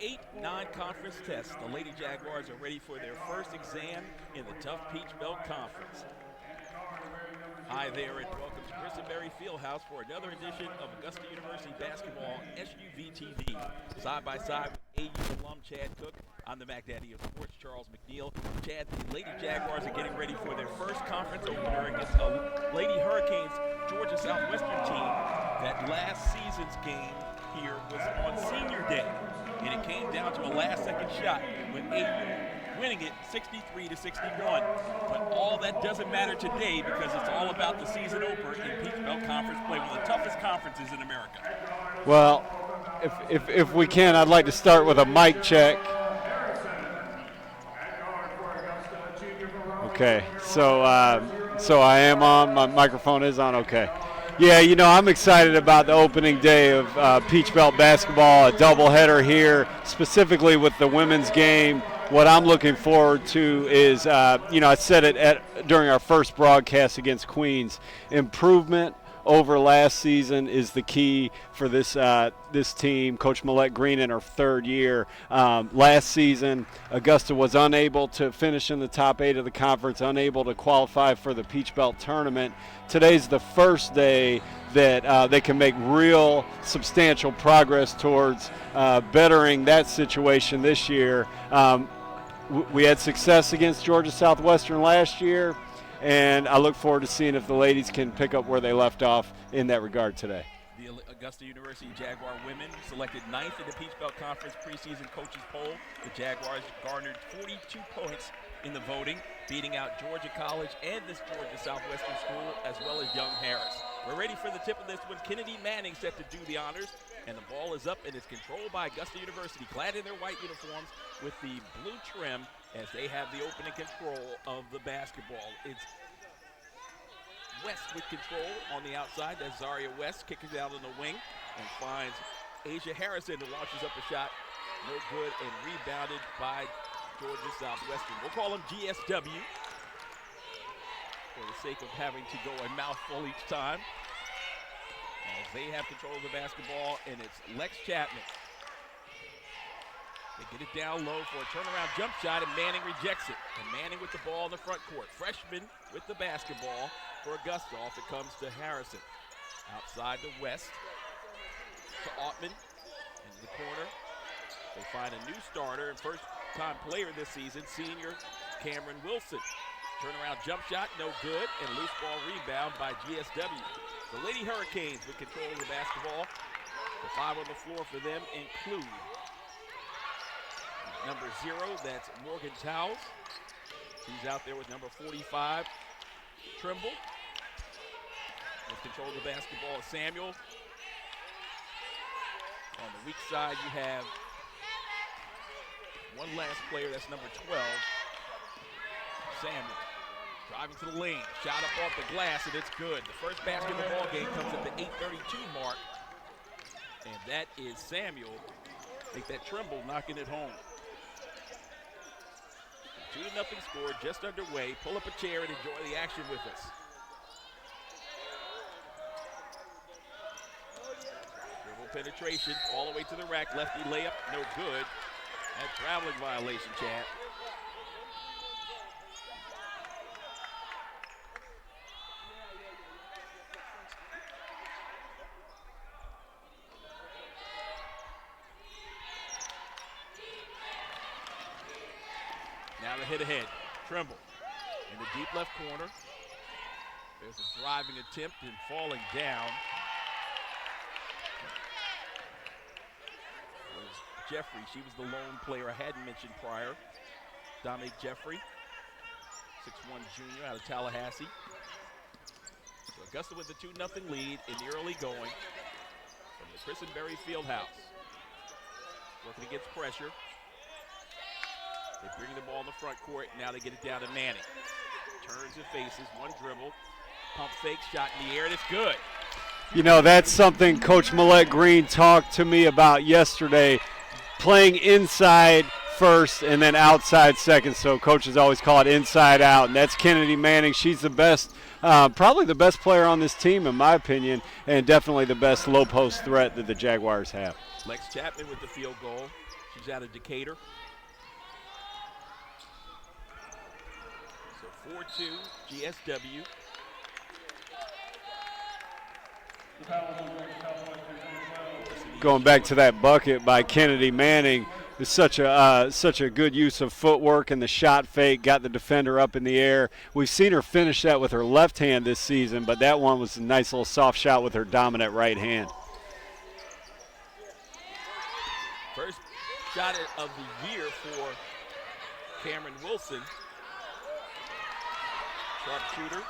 8 non-conference tests, the Lady Jaguars are ready for their first exam in the tough Peach Belt Conference. Hi there and welcome to Christenberry Fieldhouse for another edition of Augusta University Basketball SUV TV. Side by side with AU alum Chad Cook, I'm the Mac Daddy of Sports, Charles McNeil. Chad, the Lady Jaguars are getting ready for their first conference opener against a Lady Hurricanes Georgia Southwestern team. That last season's game here was on Senior Day, and it came down to a last-second shot with AU winning it 63-61. But all that doesn't matter today because it's all about the season opener in Peach Belt Conference play, one of the toughest conferences in America. Well, if we can, I'd like to start with a mic check. Okay, so I am on. My microphone is on. Okay. Yeah, you know, I'm excited about the opening day of Peach Belt basketball, a doubleheader here, specifically with the women's game. What I'm looking forward to is, I said it during our first broadcast against Queens, improvement over last season is the key for this team. Coach Millette Green in her third year. Last season, Augusta was unable to finish in the top 8 of the conference, unable to qualify for the Peach Belt tournament. Today's the first day that they can make real substantial progress towards bettering that situation this year. We had success against Georgia Southwestern last year, and I look forward to seeing if the ladies can pick up where they left off in that regard today. The Augusta University Jaguar women selected 9th in the Peach Belt Conference preseason coaches poll. The Jaguars garnered 42 points in the voting, beating out Georgia College and this Georgia Southwestern school, as well as Young Harris. We're ready for the tip of this one. Kennedy Manning set to do the honors, and the ball is up and it's controlled by Augusta University, clad in their white uniforms with the blue trim as they have the opening control of the basketball. It's West with control on the outside. That's Zaria West kicking down in the wing and finds Asia Harrison who launches up a shot. No good, and rebounded by Georgia Southwestern. We'll call them GSW for the sake of having to go a mouthful each time, as they have control of the basketball, and it's Lex Chapman. They get it down low for a turnaround jump shot, and Manning rejects it. And Manning with the ball in the front court. Freshman with the basketball for Augusta. Off it comes to Harrison. Outside to West. To Altman. Into the corner. They find a new starter and first-time player this season, senior Cameron Wilson. Turnaround jump shot, no good, and loose ball rebound by GSW. The Lady Hurricanes with control of the basketball. The 5 on the floor for them include number 0, that's Morgan Towles. She's out there with number 45, Trimble. With control of the basketball is Samuel. On the weak side, you have one last player, that's number 12, Samuel. Driving to the lane, shot up off the glass, and it's good. The first basket of the ball game comes at the 8:32 mark, and that is Samuel. Make that Trimble knocking it home. 2-0 score, just underway. Pull up a chair and enjoy the action with us. Dribble penetration all the way to the rack. Lefty layup, no good. That traveling violation, Chad. Now the hit ahead. Trimble in the deep left corner. There's a driving attempt and falling down. Was Jeffrey. She was the lone player I hadn't mentioned prior. Dominique Jeffrey, 6'1" junior out of Tallahassee. So Augusta with the 2-0 lead in the early going from the Christenberry Fieldhouse. Working against pressure. They bring the ball in the front court. Now they get it down to Manning. Turns and faces, one dribble. Pump fake, shot in the air, and it's good. You know, that's something Coach Millette Green talked to me about yesterday, playing inside first and then outside second. So coaches always call it inside out, and that's Kennedy Manning. She's the best, probably the best player on this team in my opinion, and definitely the best low post threat that the Jaguars have. Lex Chapman with the field goal. She's out of Decatur. So 4-2 GSW. Going back to that bucket by Kennedy Manning, is such a good use of footwork and the shot fake, got the defender up in the air. We've seen her finish that with her left hand this season, but that one was a nice little soft shot with her dominant right hand. First shot of the year for Cameron Wilson. Sharpshooter.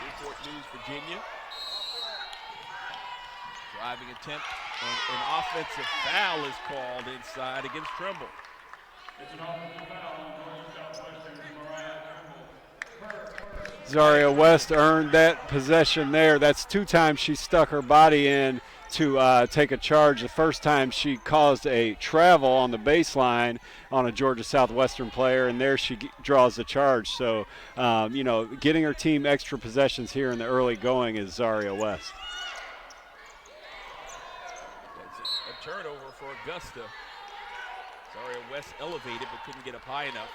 Newport News, Virginia. Driving attempt, and an offensive foul is called inside against Trimble. It's an offensive foul. Zaria West earned that possession there. That's 2 times she stuck her body in to take a charge. The first time she caused a travel on the baseline on a Georgia Southwestern player, and there she draws the charge. So, getting her team extra possessions here in the early going is Zaria West. Turnover for Augusta. Zaria West elevated but couldn't get up high enough.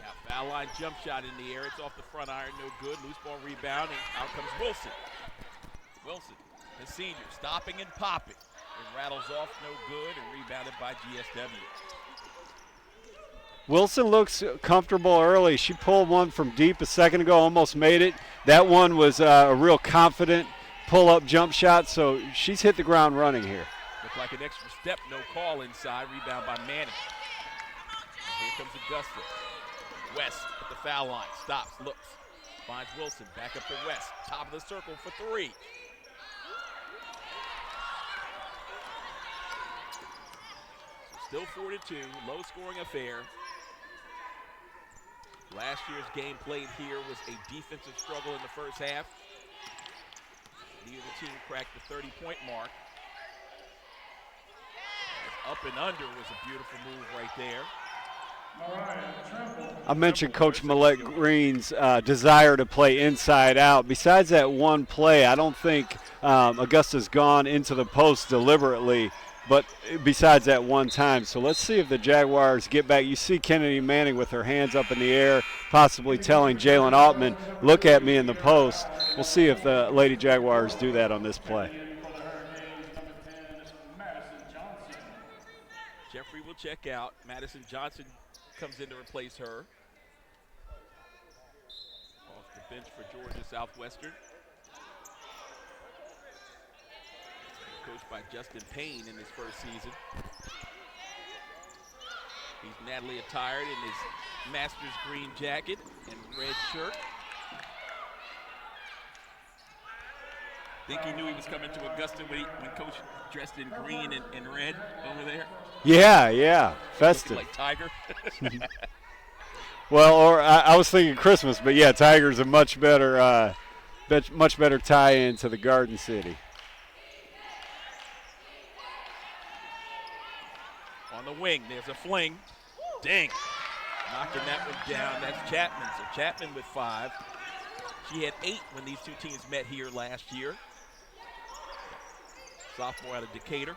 Now foul line jump shot in the air. It's off the front iron, no good. Loose ball rebound, and out comes Wilson. Wilson, the senior, stopping and popping. It rattles off, no good, and rebounded by GSW. Wilson looks comfortable early. She pulled one from deep a second ago, almost made it. That one was a real confident pull-up jump shot, so she's hit the ground running here. Looked like an extra step, no call inside. Rebound by Manning. Here comes Augusta. West at the foul line, stops, looks, finds Wilson, back up to West. Top of the circle for 3. So still 4-2, low-scoring affair. Last year's game played here was a defensive struggle in the first half. Neither team cracked the 30-point mark. Up and under was a beautiful move right there. I mentioned Coach Millette Green's desire to play inside out. Besides that one play, I don't think Augusta's gone into the post deliberately, but besides that one time. So let's see if the Jaguars get back. You see Kennedy Manning with her hands up in the air, possibly telling Jalen Altman, look at me in the post. We'll see if the Lady Jaguars do that on this play. Jeffrey will check out. Madison Johnson comes in to replace her. Off the bench for Georgia Southwestern. Coached by Justin Payne in his first season. He's Natalie attired in his Masters green jacket and red shirt. Think he knew he was coming to Augusta when Coach dressed in green and red over there? Yeah, festive. Like Tiger. Well, or I was thinking Christmas, but yeah, Tiger's a much better tie-in to the Garden City. On the wing, there's a fling. Dang. Knocking that one down. That's Chapman. So Chapman with 5. She had 8 when these two teams met here last year. Sophomore out of Decatur.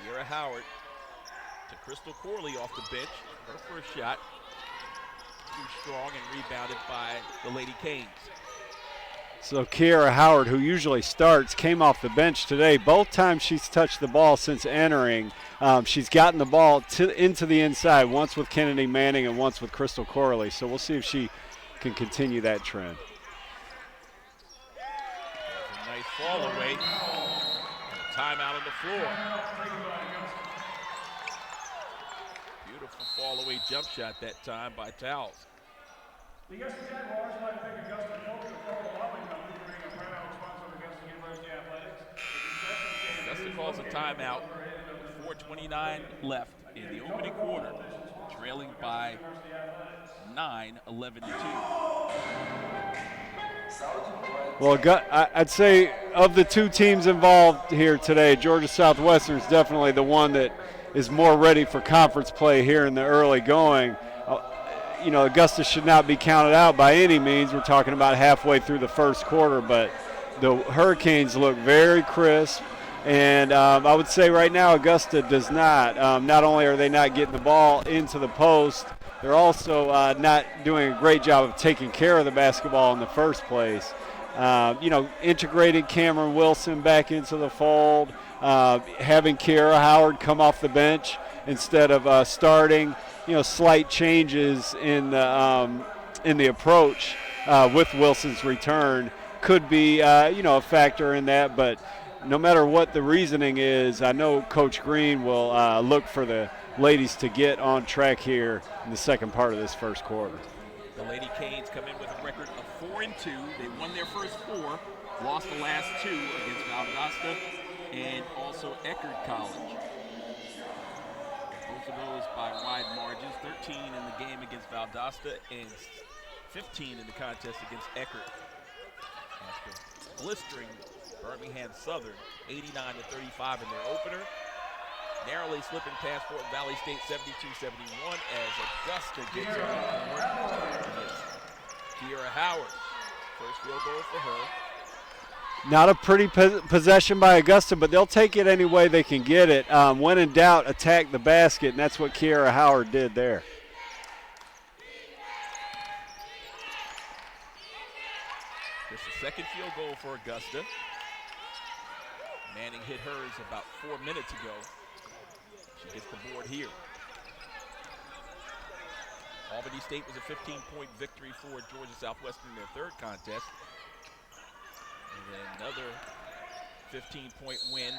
Kiera Howard to Crystal Corley off the bench. Her first shot. Too strong and rebounded by the Lady Canes. So Kiera Howard, who usually starts, came off the bench today. Both times she's touched the ball since entering, she's gotten the ball into the inside, once with Kennedy Manning and once with Crystal Corley. So we'll see if she can continue that trend. A nice fall away. And a timeout on the floor. Beautiful fall away jump shot that time by Towles. The Augusta Jaguars might pick Augusta Coach or Carl Loving on bringing a proud sponsor of Augusta University Athletics. Augusta calls a timeout. 4:29 left in the opening quarter, trailing by 9, 11-2. Well, I'd say of the two teams involved here today, Georgia Southwestern is definitely the one that is more ready for conference play here in the early going. Augusta should not be counted out by any means. We're talking about halfway through the first quarter, but the Hurricanes look very crisp. And I would say right now Augusta does not. Not only are they not getting the ball into the post, they're also not doing a great job of taking care of the basketball in the first place. Integrated Cameron Wilson back into the fold, having Kiara Howard come off the bench instead of starting. Slight changes in the approach with Wilson's return could be, a factor in that. But no matter what the reasoning is, I know Coach Green will look for the ladies to get on track here in the second part of this first quarter. The Lady Canes come in with a record of 4-2. They won their first 4, lost the last 2 against Augusta and also Eckerd College. Both of those by wide margins, 13 in the game against Valdosta and 15 in the contest against Eckerd. After blistering Birmingham Southern, 89-35 in their opener. Narrowly slipping past Fort Valley State, 72-71, as Augusta gets on the board. Kiara Howard, first field goal for her. Not a pretty possession by Augusta, but they'll take it any way they can get it. When in doubt, attack the basket, and that's what Kiara Howard did there. Just a second field goal for Augusta. Manning hit hers about 4 minutes ago. She gets the board here. Albany State was a 15-point victory for Georgia Southwestern in their third contest. And then another 15-point win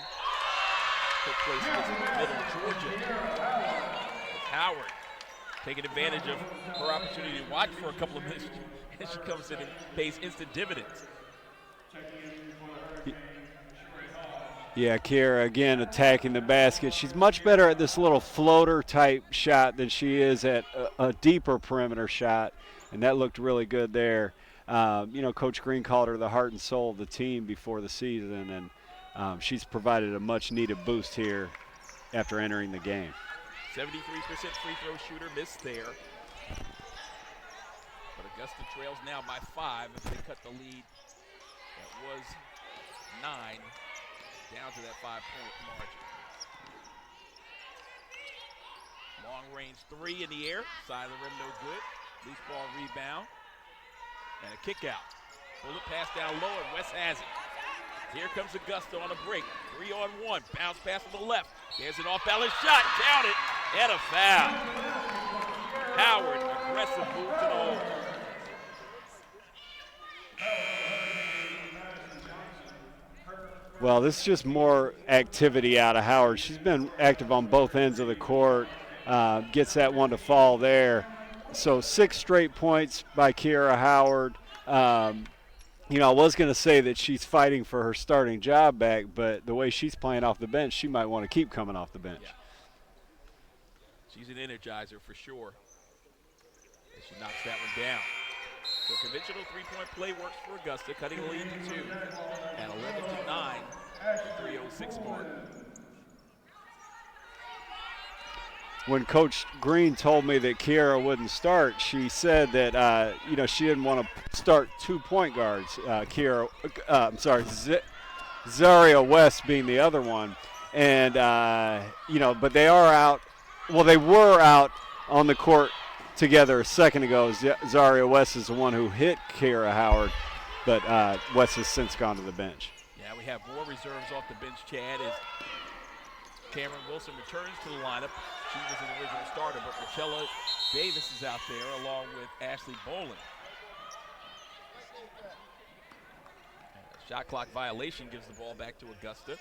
took place against Middle Georgia. With Howard taking advantage of her opportunity to watch for a couple of minutes, and she comes in and pays instant dividends. Yeah, Kiara again attacking the basket. She's much better at this little floater type shot than she is at a deeper perimeter shot, and that looked really good there. Coach Green called her the heart and soul of the team before the season, and she's provided a much-needed boost here after entering the game. 73% free throw shooter, missed there. But Augusta trails now by 5 as they cut the lead. That was 9 down to that 5-point margin. Long range 3 in the air, side of the rim no good. Loose ball rebound. And a kick out. Bullet pass down low, and West has it. Here comes Augusta on a break. 3-on-1. Bounce pass to the left. There's an off-balance shot. Count it. And a foul. Howard, aggressive move to the hole. Well, this is just more activity out of Howard. She's been active on both ends of the court. Gets that one to fall there. So 6 straight points by Kiara Howard. I was going to say that she's fighting for her starting job back, but the way she's playing off the bench, she might want to keep coming off the bench. Yeah. She's an energizer for sure. As she knocks that one down. So conventional three-point play works for Augusta, cutting the lead to 2 at 11-9, 3:06 mark. When Coach Green told me that Kiara wouldn't start, she said that she didn't want to start 2 point guards. Zaria West being the other one, and but they are out. Well, they were out on the court together a second ago. Zaria West is the one who hit Kiara Howard, but West has since gone to the bench. Yeah, we have more reserves off the bench, Chad, as Cameron Wilson returns to the lineup. She was an original starter, but Michelle Davis is out there along with Ashley Boland. A shot clock violation gives the ball back to Augusta.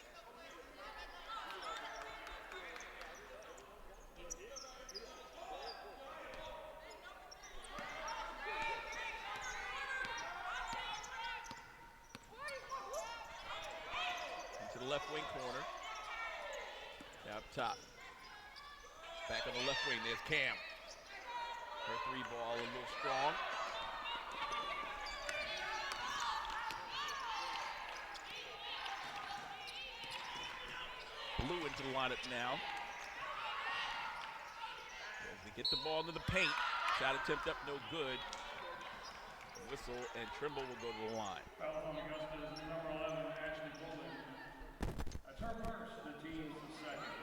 Into the left wing corner. Up top. Back on the left wing, there's Cam. Her 3 ball a little strong. Lou into the lineup now. As they get the ball into the paint. Shot attempt up, no good. Whistle, and Trimble will go to the line. Foul on Augusta is number 11, Ashley Pullman. That's her first, the team's second.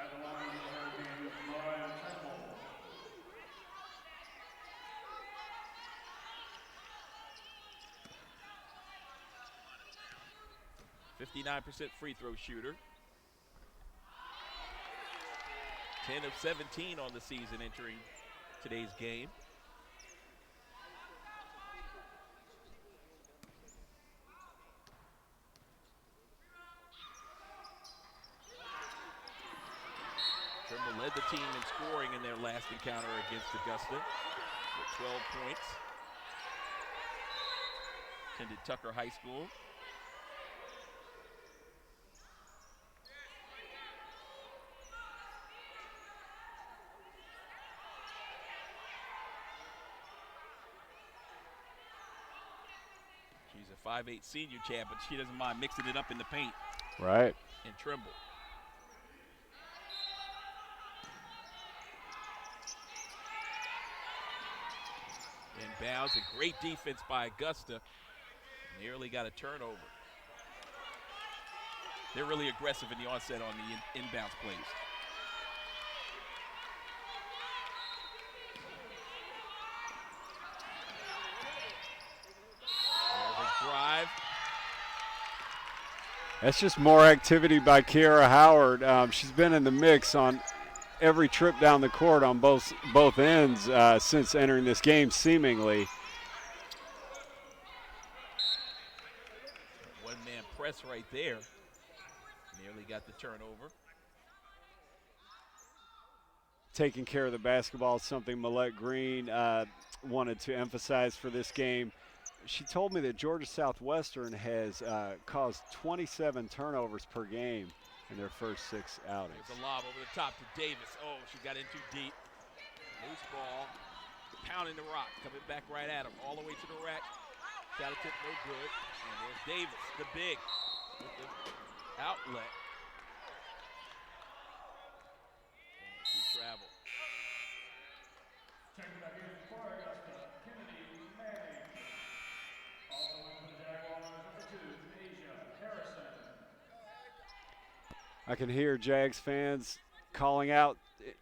At the line for her team, Mariah Trimble. 59% free throw shooter. 10 of 17 on the season entering today's game. Trimble led the team in scoring in their last encounter against Augusta with 12 points. Attended Tucker High School. She's a 5'8" senior champ, but she doesn't mind mixing it up in the paint. Right. And Trimble. Inbounds, a great defense by Augusta. Nearly got a turnover. They're really aggressive in the onset on the inbounds plays. There's a drive. That's just more activity by Kiara Howard. She's been in the mix on every trip down the court on both ends since entering this game, seemingly. One-man press right there. Nearly got the turnover. Taking care of the basketball is something Millette Green wanted to emphasize for this game. She told me that Georgia Southwestern has caused 27 turnovers per game in their first 6 outings. There's a lob over the top to Davis. Oh, she got in too deep. Loose ball, pounding the rock, coming back right at him, all the way to the rack. Shot attempt, no good. And there's Davis, the big, with the outlet. And she traveled. Checking back in for Augusta, Kennedy Manning. Also in for the Jaguars, number 2, Asia Harrison. I can hear Jags fans calling out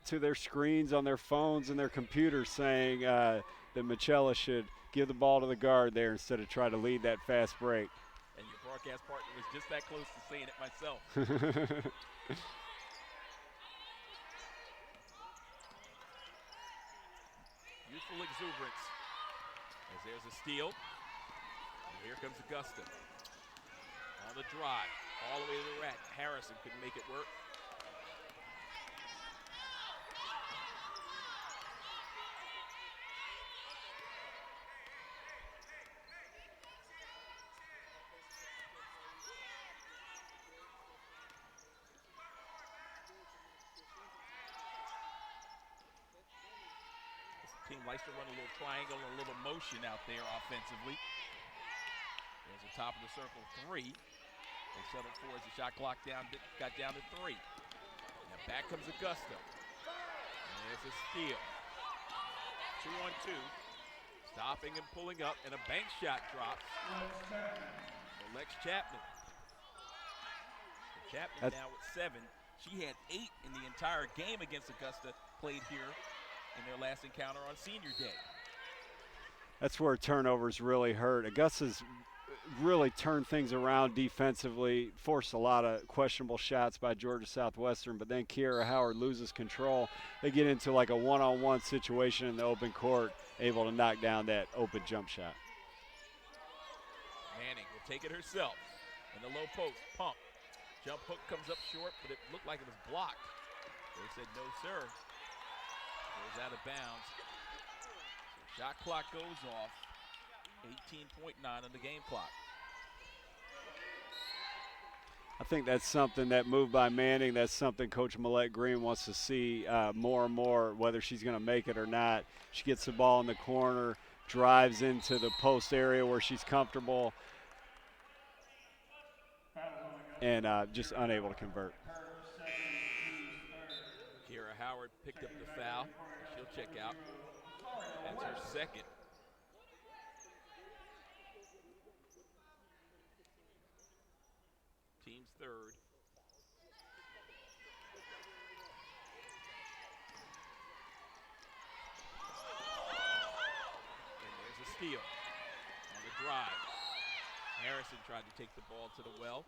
to their screens on their phones and their computers saying that Michela should give the ball to the guard there instead of try to lead that fast break. And your broadcast partner was just that close to saying it myself. Youthful exuberance. As there's a steal. And here comes Augusta. On the drive. All the way to the rack. Harrison couldn't make it work. This team likes to run a little triangle and a little motion out there offensively. There's the top of the circle 3. They settled for as the shot clock got down to 3. Now back comes Augusta. And there's a steal. 2-on-2. Stopping and pulling up, and a bank shot drops. So Lex Chapman. So Chapman now with 7. She had 8 in the entire game against Augusta, played here in their last encounter on senior day. That's where turnovers really hurt. Augusta's really turned things around defensively, forced a lot of questionable shots by Georgia Southwestern, but then Kiara Howard loses control. They get into like a one-on-one situation in the open court, able to knock down that open jump shot. Manning will take it herself in the low post, pump. Jump hook comes up short, but it looked like it was blocked. They said no, sir. Goes out of bounds. So shot clock goes off. 18.9 on the game clock. I think that's something, that move by Manning, that's something Coach Millette Green wants to see more and more, whether she's going to make it or not. She gets the ball in the corner, drives into the post area where she's comfortable, and just unable to convert. Howard picked up the foul. She'll check out. That's her second. Team's third. And there's a steal on the drive. Harrison tried to take the ball to the well.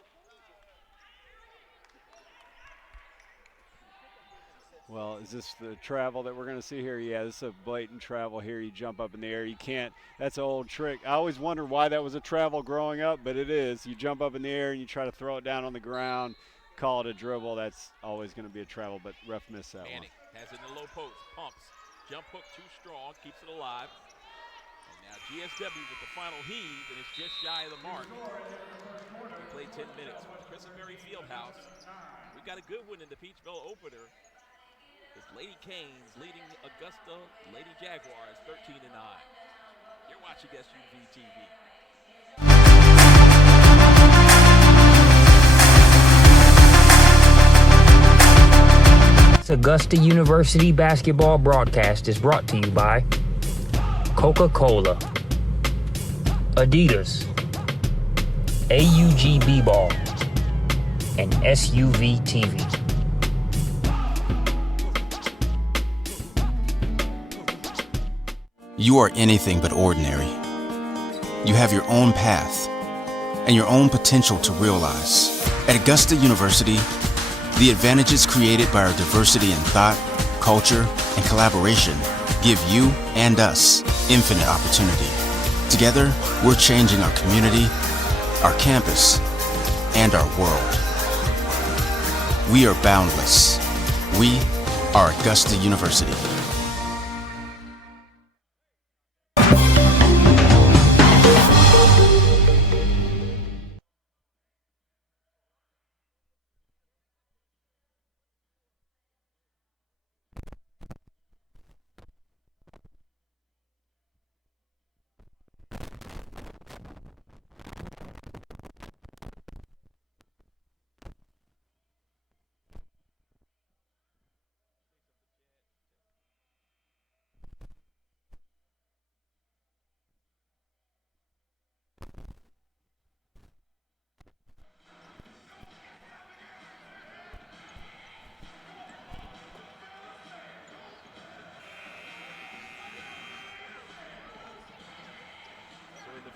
Well, is this the travel that we're going to see here? Yeah, this is a blatant travel here. You jump up in the air. You can't. That's an old trick. I always wondered why that was a travel growing up, but it is. You jump up in the air and you try to throw it down on the ground, call it a dribble. That's always going to be a travel, but ref missed that Manning has it in the low post, pumps. Jump hook too strong, keeps it alive. And now GSW with the final heave, and it's just shy of the mark. We played 10 minutes from the Christenberry Fieldhouse. We got a good one in the Peach Belt opener. It's Lady Canes leading Augusta Lady Jaguars 13-9. You're watching SUV TV. This Augusta University basketball broadcast is brought to you by Coca-Cola, Adidas, AUG B-Ball, and SUV TV. You are anything but ordinary. You have your own path and your own potential to realize. At Augusta University, the advantages created by our diversity in thought, culture, and collaboration give you and us infinite opportunity. Together, we're changing our community, our campus, and our world. We are boundless. We are Augusta University.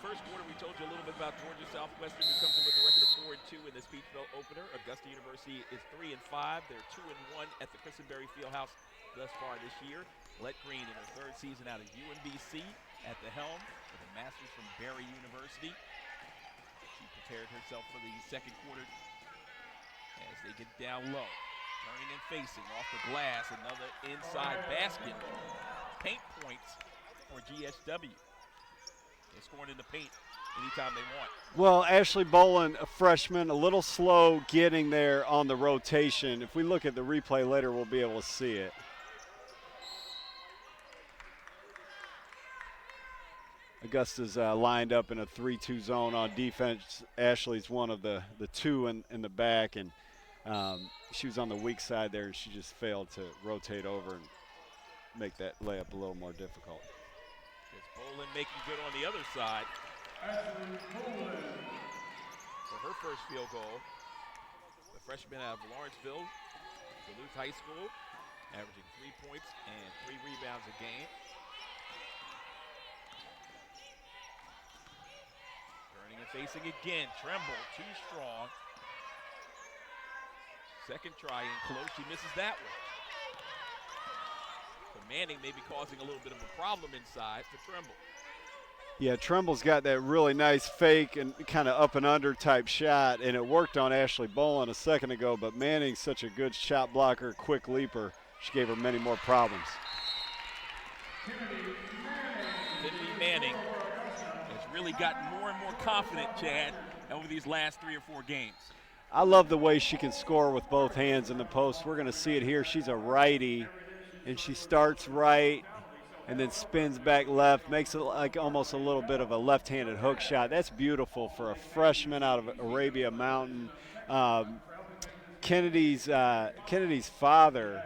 First quarter, we told you a little bit about Georgia Southwestern, who comes in with a record of 4-2 in this Peach Belt opener. Augusta University is 3-5. They're 2-1 at the Christenberry Fieldhouse thus far this year. Let Green in her third season out of UMBC at the helm with a master's from Barry University. She prepared herself for the second quarter as they get down low. Turning and facing off the glass, another inside basket. Paint points for GSW. They're scoring in the paint anytime they want. Well, Ashley Boland, a freshman, a little slow getting there on the rotation. If we look at the replay later, we'll be able to see it. Augusta's lined up in a 3-2 zone on defense. Ashley's one of the two in the back, and she was on the weak side there, and she just failed to rotate over and make that layup a little more difficult. Boland making good on the other side for her first field goal. The freshman out of Lawrenceville, Duluth High School, averaging 3 points and 3 rebounds a game. Turning and facing again. Tremble, too strong. Second try in close, she misses that one. Manning may be causing a little bit of a problem inside for Tremble. Yeah, Tremble's got that really nice fake and kind of up and under type shot, and it worked on Ashley Boland a second ago, but Manning's such a good shot blocker, quick leaper. She gave her many more problems. Finley Manning has really gotten more and more confident, Chad, over these last 3 or 4 games. I love the way she can score with both hands in the post. We're going to see it here. She's a righty, and she starts right and then spins back left, makes it like almost a little bit of a left-handed hook shot. That's beautiful for a freshman out of Arabia Mountain. Kennedy's father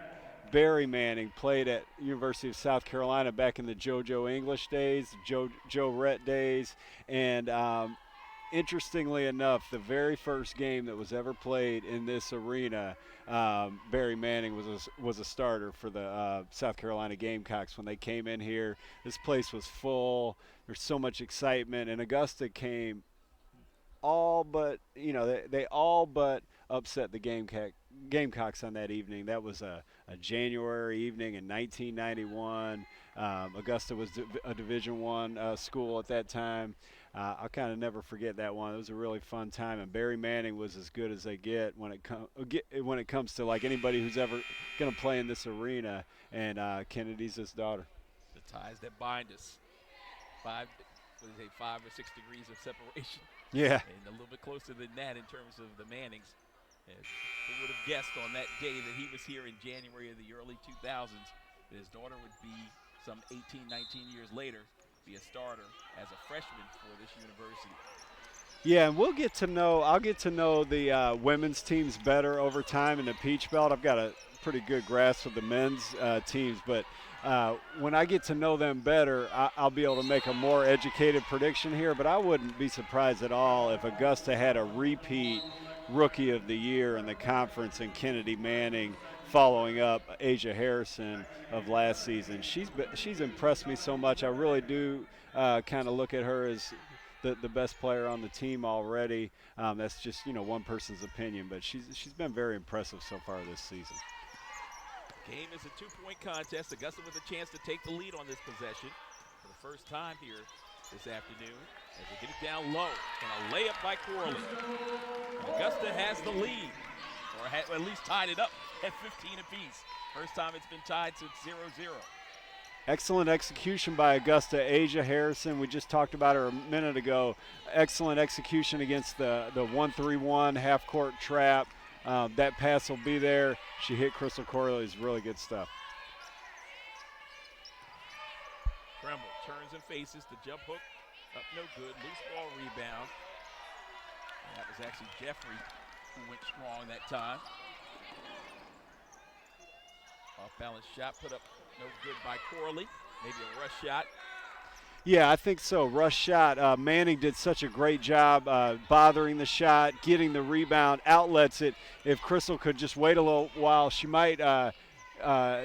Barry Manning played at University of South Carolina back in the JoJo English days, Joe Rhett days, and interestingly enough, the very first game that was ever played in this arena, Barry Manning was a starter for the South Carolina Gamecocks when they came in here. This place was full. There's so much excitement, and Augusta came all but they all but upset the Gamecocks on that evening. That was a January evening in 1991. Augusta was a Division I school at that time. I'll kind of never forget that one. It was a really fun time, and Barry Manning was as good as they get when it comes to like anybody who's ever going to play in this arena. And Kennedy's his daughter. The ties that bind us. 5 or 6 degrees of separation. Yeah. And a little bit closer than that in terms of the Mannings. And who would have guessed on that day that he was here in January of the early 2000s that his daughter would be some 18, 19 years later, be a starter as a freshman for this university. Yeah, and I'll get to know the women's teams better over time in the Peach Belt. I've got a pretty good grasp of the men's teams, but when I get to know them better, I'll be able to make a more educated prediction here. But I wouldn't be surprised at all if Augusta had a repeat Rookie of the Year in the conference and Kennedy Manning following up Asia Harrison of last season. She's impressed me so much. I really do kind of look at her as the best player on the team already. That's just one person's opinion, but she's been very impressive so far this season. Game is a 2-point contest. Augusta with a chance to take the lead on this possession for the first time here this afternoon as they get it down low. And a layup by Corley. Augusta has the lead, or at least tied it up at 15 apiece. First time it's been tied since 0-0. Excellent execution by Augusta. Asia Harrison, we just talked about her a minute ago. Excellent execution against the 1-3-1 half-court trap. That pass will be there. She hit Crystal Corley's really good stuff. Tremble turns and faces the jump hook. Up no good. Loose ball rebound. And that was actually Jeffrey who went strong that time. Off-balance shot put up no good by Corley. Maybe a rush shot. Yeah, I think so. Rush shot. Manning did such a great job bothering the shot, getting the rebound, outlets it. If Crystal could just wait a little while, she might,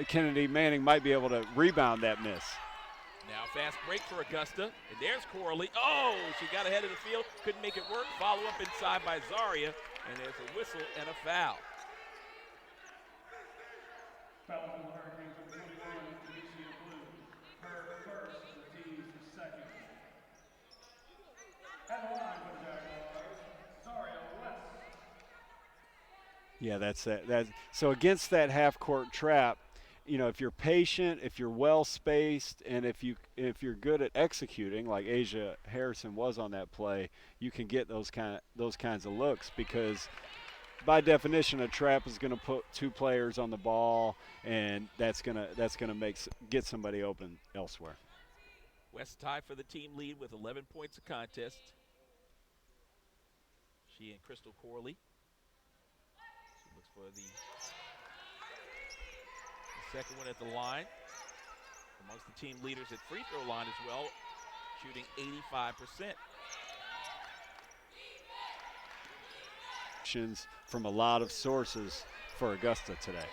Kennedy Manning might be able to rebound that miss. Now fast break for Augusta, and there's Corley. Oh, she got ahead of the field, couldn't make it work. Follow up inside by Zaria, and there's a whistle and a foul. Foul on the Hurricanes of 21, Alicia Blue. Her first, the team's second. At the line for the Jaguars, Zaria West. Yeah, that's it. So against that half-court trap, if you're patient, if you're well spaced, and if you're good at executing, like Asia Harrison was on that play, you can get those kinds of looks because, by definition, a trap is going to put two players on the ball, and that's gonna get somebody open elsewhere. West tied for the team lead with 11 points of contest. She and Crystal Corley. She looks for the second one at the line. Amongst the team leaders at free throw line as well, shooting 85%. From a lot of sources for Augusta today.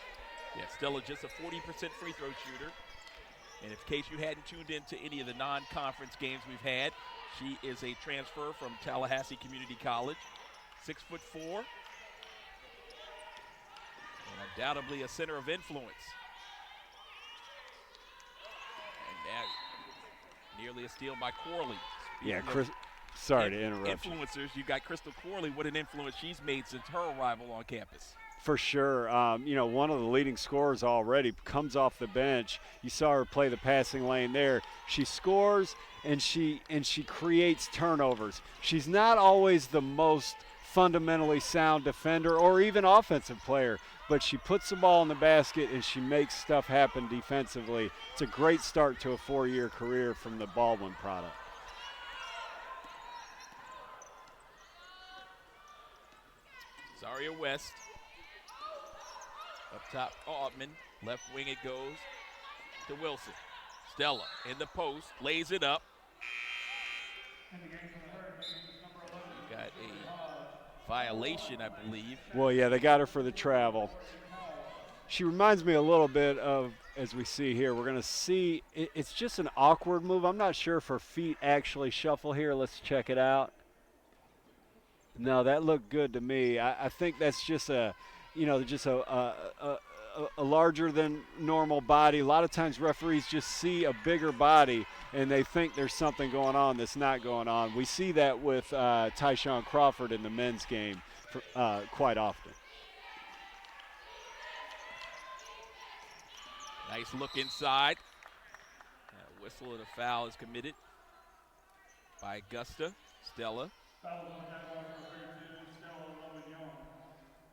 Yeah, Stella just a 40% free throw shooter. And in case you hadn't tuned into any of the non-conference games we've had, she is a transfer from Tallahassee Community College. 6'4", and undoubtedly a center of influence. And nearly a steal by Corley. Yeah, sorry to interrupt. Influencers, you got Crystal Corley. What an influence she's made since her arrival on campus. For sure. One of the leading scorers already comes off the bench. You saw her play the passing lane there. She scores and she creates turnovers. She's not always the most fundamentally sound defender or even offensive player, but she puts the ball in the basket and she makes stuff happen defensively. It's a great start to a 4-year career from the Baldwin product. Zaria West. Up top, Altman Left wing it goes to Wilson. Stella in the post, lays it up. Got a violation, I believe. Well, yeah, they got her for the travel. She reminds me a little bit of, as we see here, we're going to see, it's just an awkward move. I'm not sure if her feet actually shuffle here. Let's check it out. No, that looked good to me. I think that's just a larger than normal body. A lot of times referees just see a bigger body and they think there's something going on that's not going on. We see that with Tyshawn Crawford in the men's game quite often. Nice look inside. A whistle and a foul is committed by Augusta. Stella.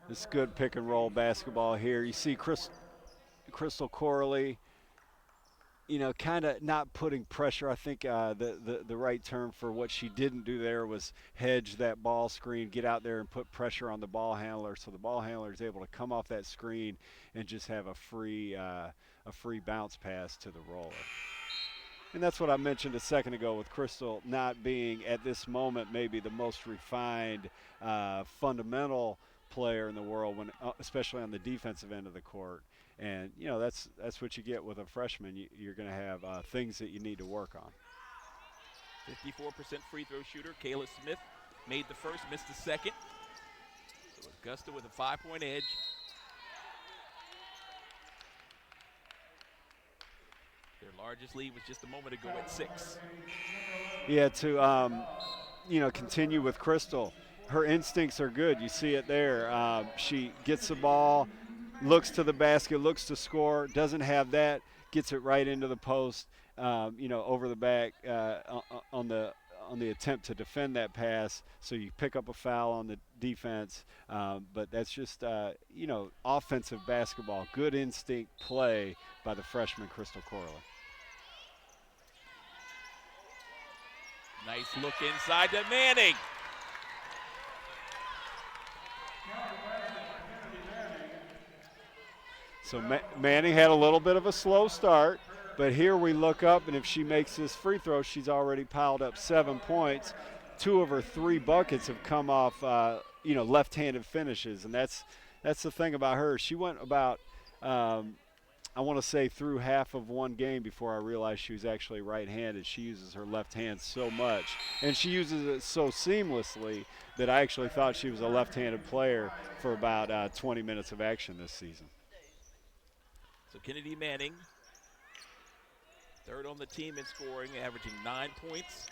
This good pick and roll basketball here. You see Crystal Corley, kind of not putting pressure. I think the right term for what she didn't do there was hedge that ball screen, get out there and put pressure on the ball handler, so the ball handler is able to come off that screen and just have a free bounce pass to the roller. And that's what I mentioned a second ago with Crystal not being at this moment maybe the most refined fundamental player in the world, especially on the defensive end of the court. And that's what you get with a freshman. You're going to have things that you need to work on. 54% free throw shooter. Kayla Smith made the first, missed the second. So Augusta with a 5-point edge. Their largest lead was just a moment ago at 6. Yeah, to continue with Crystal, her instincts are good. You see it there. She gets the ball, looks to the basket, looks to score, doesn't have that, gets it right into the post, over the back on the attempt to defend that pass. So you pick up a foul on the defense, but that's just, offensive basketball, good instinct play by the freshman Crystal Corley. Nice look inside to Manning. So Manning had a little bit of a slow start, but here we look up, and if she makes this free throw, she's already piled up 7 points. 2 of her 3 buckets have come off, left-handed finishes, and that's the thing about her. She went about, I want to say, through half of one game before I realized she was actually right-handed. She uses her left hand so much, and she uses it so seamlessly that I actually thought she was a left-handed player for about 20 minutes of action this season. So Kennedy Manning, third on the team in scoring, averaging 9 points,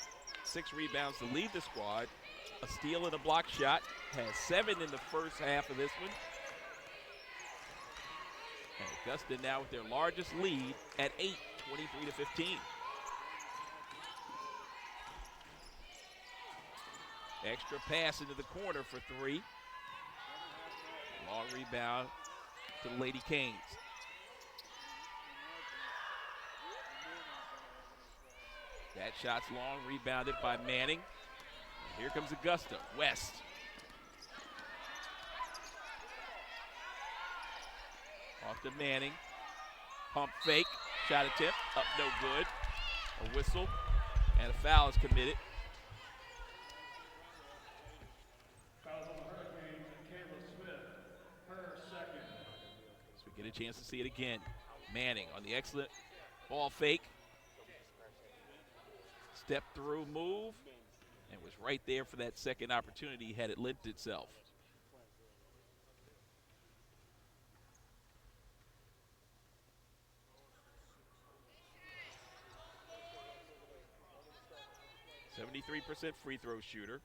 6 rebounds to lead the squad, a steal and a block shot, has 7 in the first half of this one. And Augusta now with their largest lead at 8, 23-15. Extra pass into the corner for 3. Long rebound to the Lady Canes. That shot's long, rebounded by Manning. Here comes Augusta. West. Off to Manning. Pump fake. Shot attempt. Up no good. A whistle. And a foul is committed. Fouls on the Hurricanes and Kayla Smith, her second. So we get a chance to see it again. Manning on the excellent ball fake. Step through move, and was right there for that second opportunity had it lent itself. .73% free throw shooter.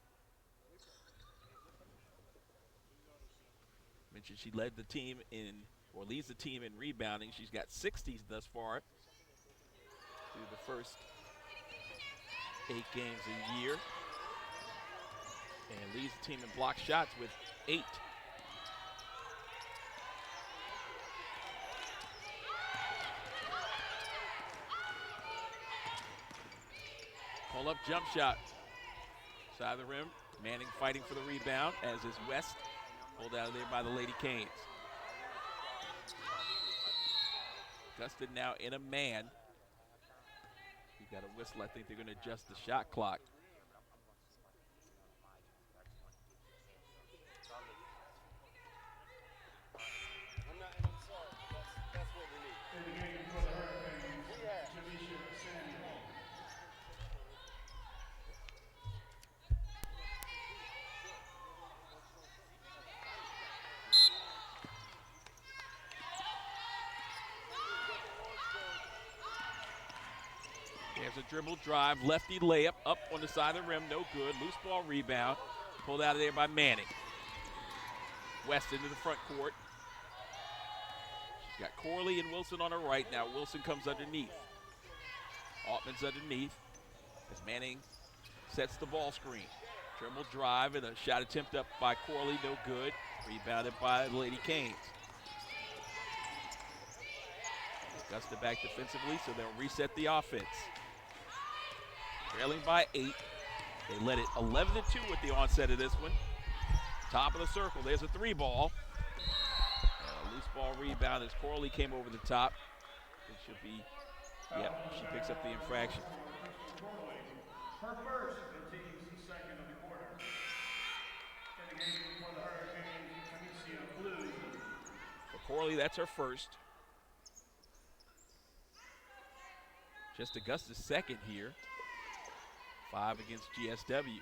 Mentioned she led the team leads the team in rebounding. She's got 60s thus far through the first 8 games a year, and leads the team in block shots with 8. Pull-up jump shot. Side of the rim. Manning fighting for the rebound, as is West. Pulled out of there by the Lady Canes. Augusta now in a man. You got a whistle. I think they're going to adjust the shot clock. Indicating for the Hurricanes, Jamisha Samuel. There's a dribble drive, lefty layup, up on the side of the rim, no good. Loose ball rebound, pulled out of there by Manning. West into the front court. She's got Corley and Wilson on her right. Now Wilson comes underneath. Altman's underneath as Manning sets the ball screen. Dribble drive and a shot attempt up by Corley, no good. Rebounded by the Lady Canes. Augusta back defensively, so they'll reset the offense. Trailing by 8. They led it 11-2 with the onset of this one. Top of the circle, there's a 3-ball. And a loose ball rebound as Corley came over the top. It should be, yep, she picks up the infraction. Her first, the team's second of the quarter. Indicating for the Hurricanes, Amicia Blue. For Corley, that's her first. Just Augusta's second here. 5 against GSW.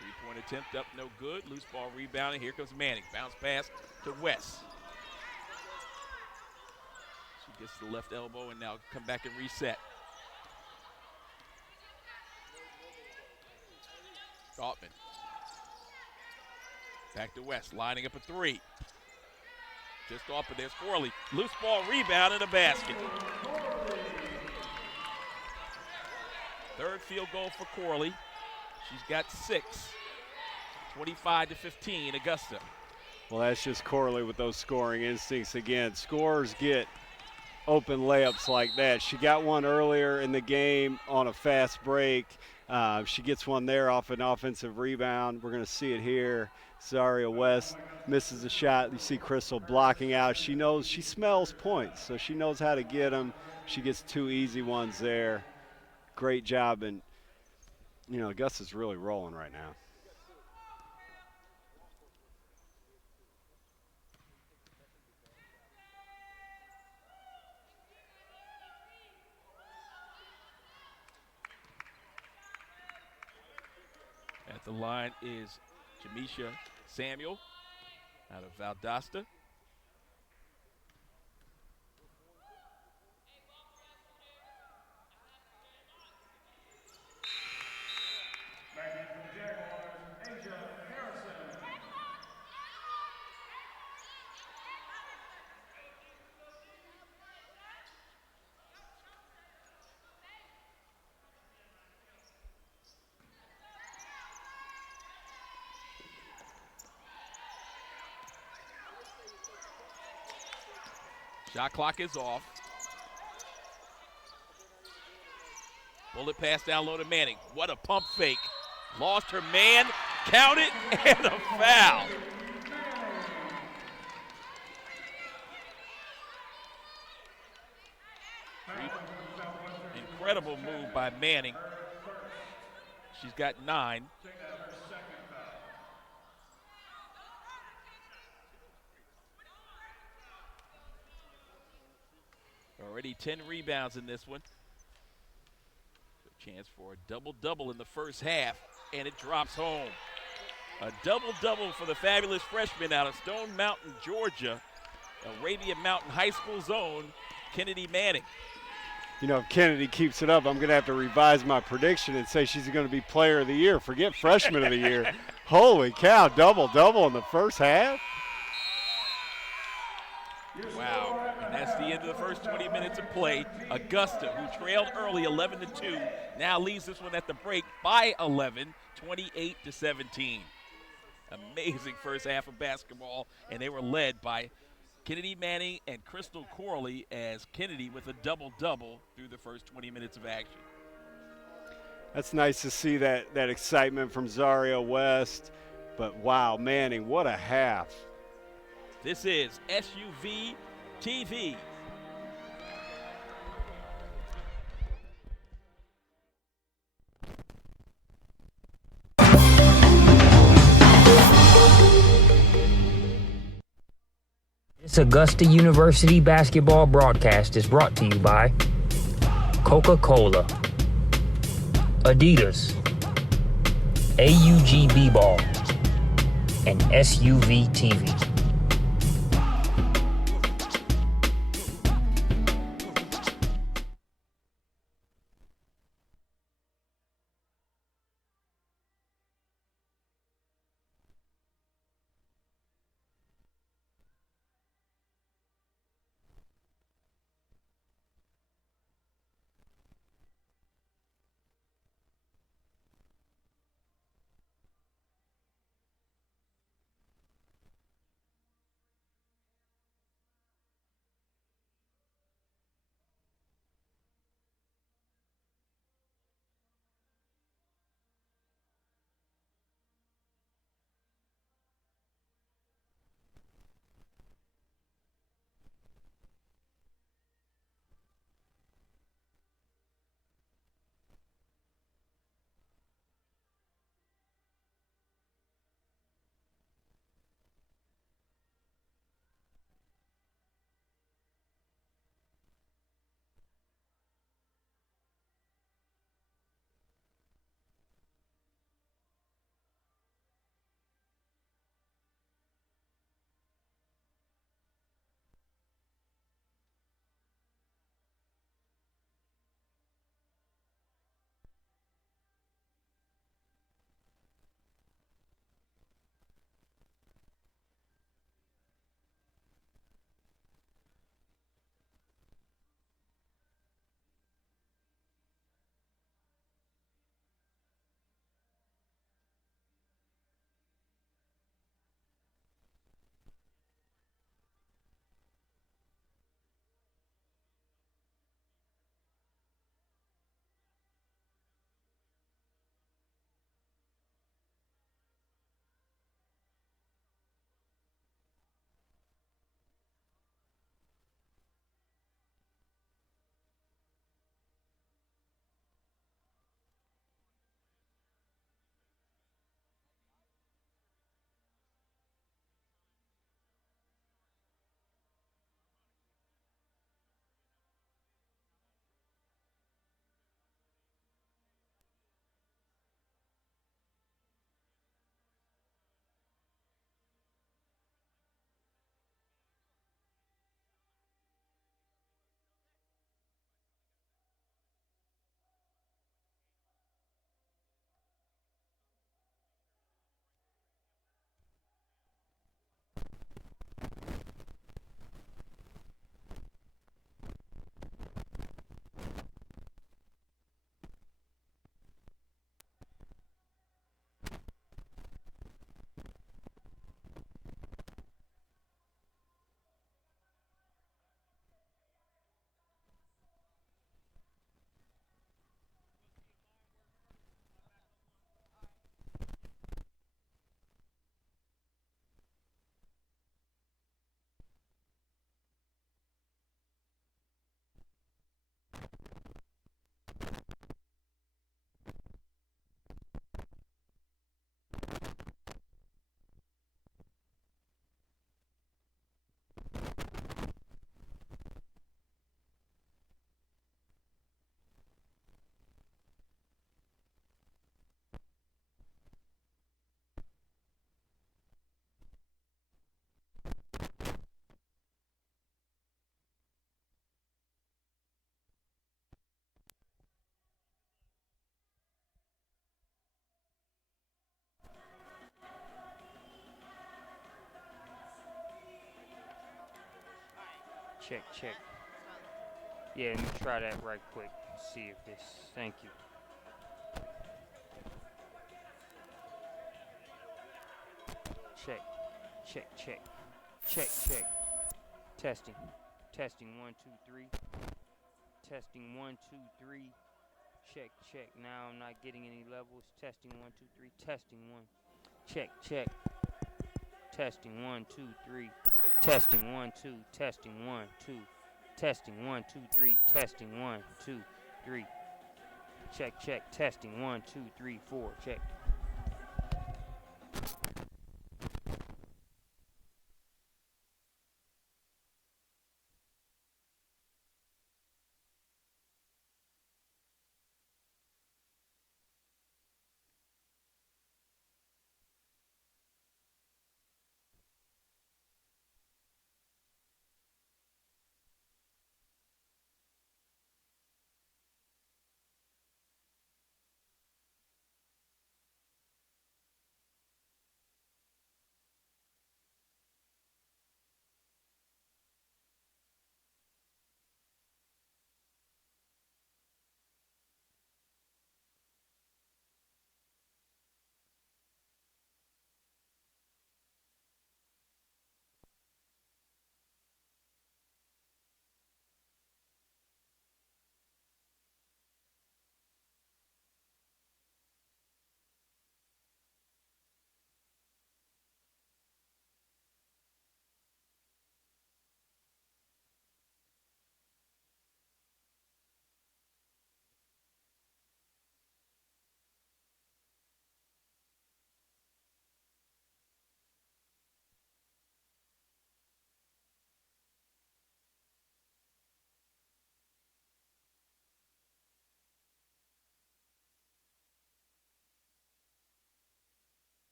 3-point attempt up, no good. Loose ball rebounding. Here comes Manning. Bounce pass to West. She gets the left elbow and now come back and reset. Altman. Back to West, lining up a 3. Just off, but there's Corley. Loose ball rebound and a basket. Third field goal for Corley. She's got 6. 25-15, Augusta. Well, that's just Corley with those scoring instincts again. Scorers get open layups like that. She got one earlier in the game on a fast break. She gets one there off an offensive rebound. We're going to see it here. Zaria West misses a shot. You see Crystal blocking out. She knows, she smells points, so she knows how to get them. She gets 2 easy ones there. Great job, and Augusta's really rolling right now. At the line is Jamisha Samuel out of Valdosta. Back in for the Jaguars, Asia Harrison. Shot clock is off. Bullet pass down low to Manning. What a pump fake. Lost her man, count it, and a foul. Incredible move by Manning. She's got 9. Already 10 rebounds in this one. A chance for a double-double in the first half, and it drops home. A double-double for the fabulous freshman out of Stone Mountain, Georgia. Arabia Mountain High School's own, Kennedy Manning. If Kennedy keeps it up, I'm going to have to revise my prediction and say she's going to be player of the year. Forget freshman of the year. Holy cow, double-double in the first half? Wow, and that's the end of the first 20 minutes of play. Augusta, who trailed early 11-2, now leads this one at the break by 11, 28-17. Amazing first half of basketball, and they were led by Kennedy Manning and Crystal Corley, as Kennedy with a double-double through the first 20 minutes of action. That's nice to see that excitement from Zaria West, but wow, Manning, what a half. This is SUV TV. This Augusta University basketball broadcast is brought to you by Coca-Cola, Adidas, AUG B-Ball, and SUV TV. Check, check. Yeah, let me try that right quick. See if this. Thank you. Check, check, check. Check, check. Testing. Testing 1, 2, 3. Testing 1, 2, 3. Check, check. Now I'm not getting any levels. Testing 1, 2, 3. Testing 1. Check, check. Testing 1, 2, 3. Testing 1, 2. Testing 1, 2. Testing 1, 2, 3. Testing 1, 2, 3. Check, check. Testing 1, 2, 3, 4. Check.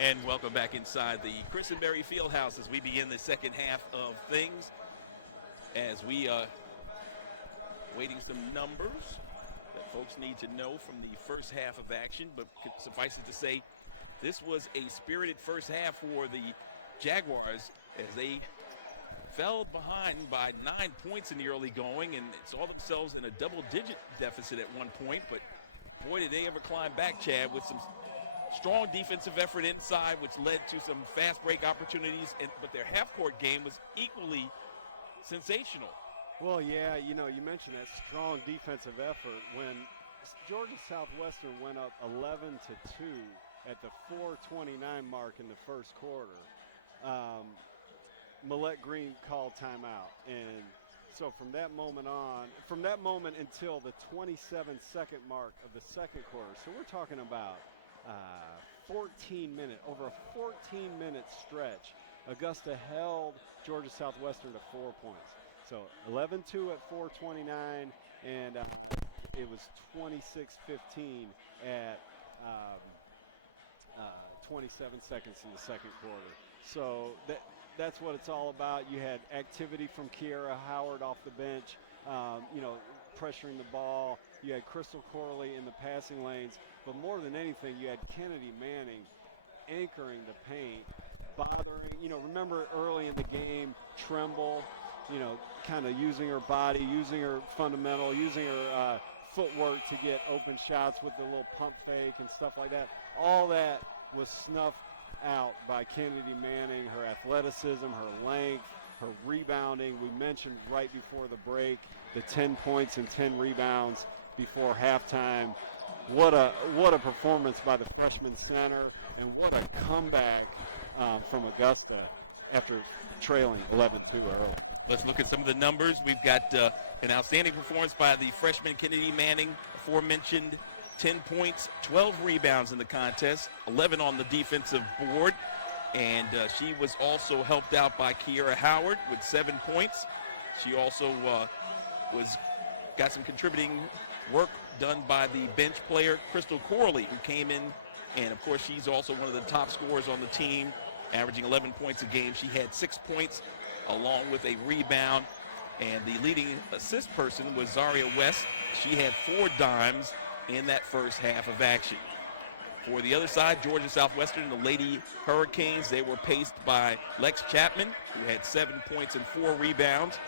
And welcome back inside the Christenberry Fieldhouse as we begin the second half of things. As we waiting some numbers that folks need to know from the first half of action, but suffice it to say, this was a spirited first half for the Jaguars as they fell behind by 9 points in the early going and saw themselves in a double-digit deficit at one point. But boy, did they ever climb back, Chad, with some strong defensive effort inside, which led to some fast break opportunities. But their half-court game was equally sensational. Well, yeah, you mentioned that strong defensive effort. When Georgia Southwestern went up 11-2 at the 4:29 mark in the first quarter, Millette Green called timeout. And so from that moment until the 27-second mark of the second quarter, so we're talking about over a 14-minute stretch, Augusta held Georgia Southwestern to 4 points. So 11-2 at 4:29, and it was 26-15 at 27 seconds in the second quarter. So that's what it's all about. You had activity from Kiera Howard off the bench, pressuring the ball. You had Crystal Corley in the passing lanes. But more than anything, you had Kennedy Manning anchoring the paint, bothering, remember early in the game, Tremble, kind of using her body, using her fundamental, using her footwork to get open shots with the little pump fake and stuff like that. All that was snuffed out by Kennedy Manning, her athleticism, her length, her rebounding. We mentioned right before the break the 10 points and 10 rebounds before halftime. What a performance by the freshman center, and what a comeback from Augusta after trailing 11-2 early. Let's look at some of the numbers. We've got an outstanding performance by the freshman Kennedy Manning, aforementioned 10 points, 12 rebounds in the contest, 11 on the defensive board. And she was also helped out by Kiera Howard with 7 points. She also got some contributing work done by the bench player Crystal Corley, who came in, and of course she's also one of the top scorers on the team, averaging 11 points a game. She had 6 points along with a rebound, and the leading assist person was Zaria West. She had 4 dimes in that first half of action. For the other side, Georgia Southwestern, the Lady Hurricanes, they were paced by Lex Chapman, who had 7 points and 4 rebounds.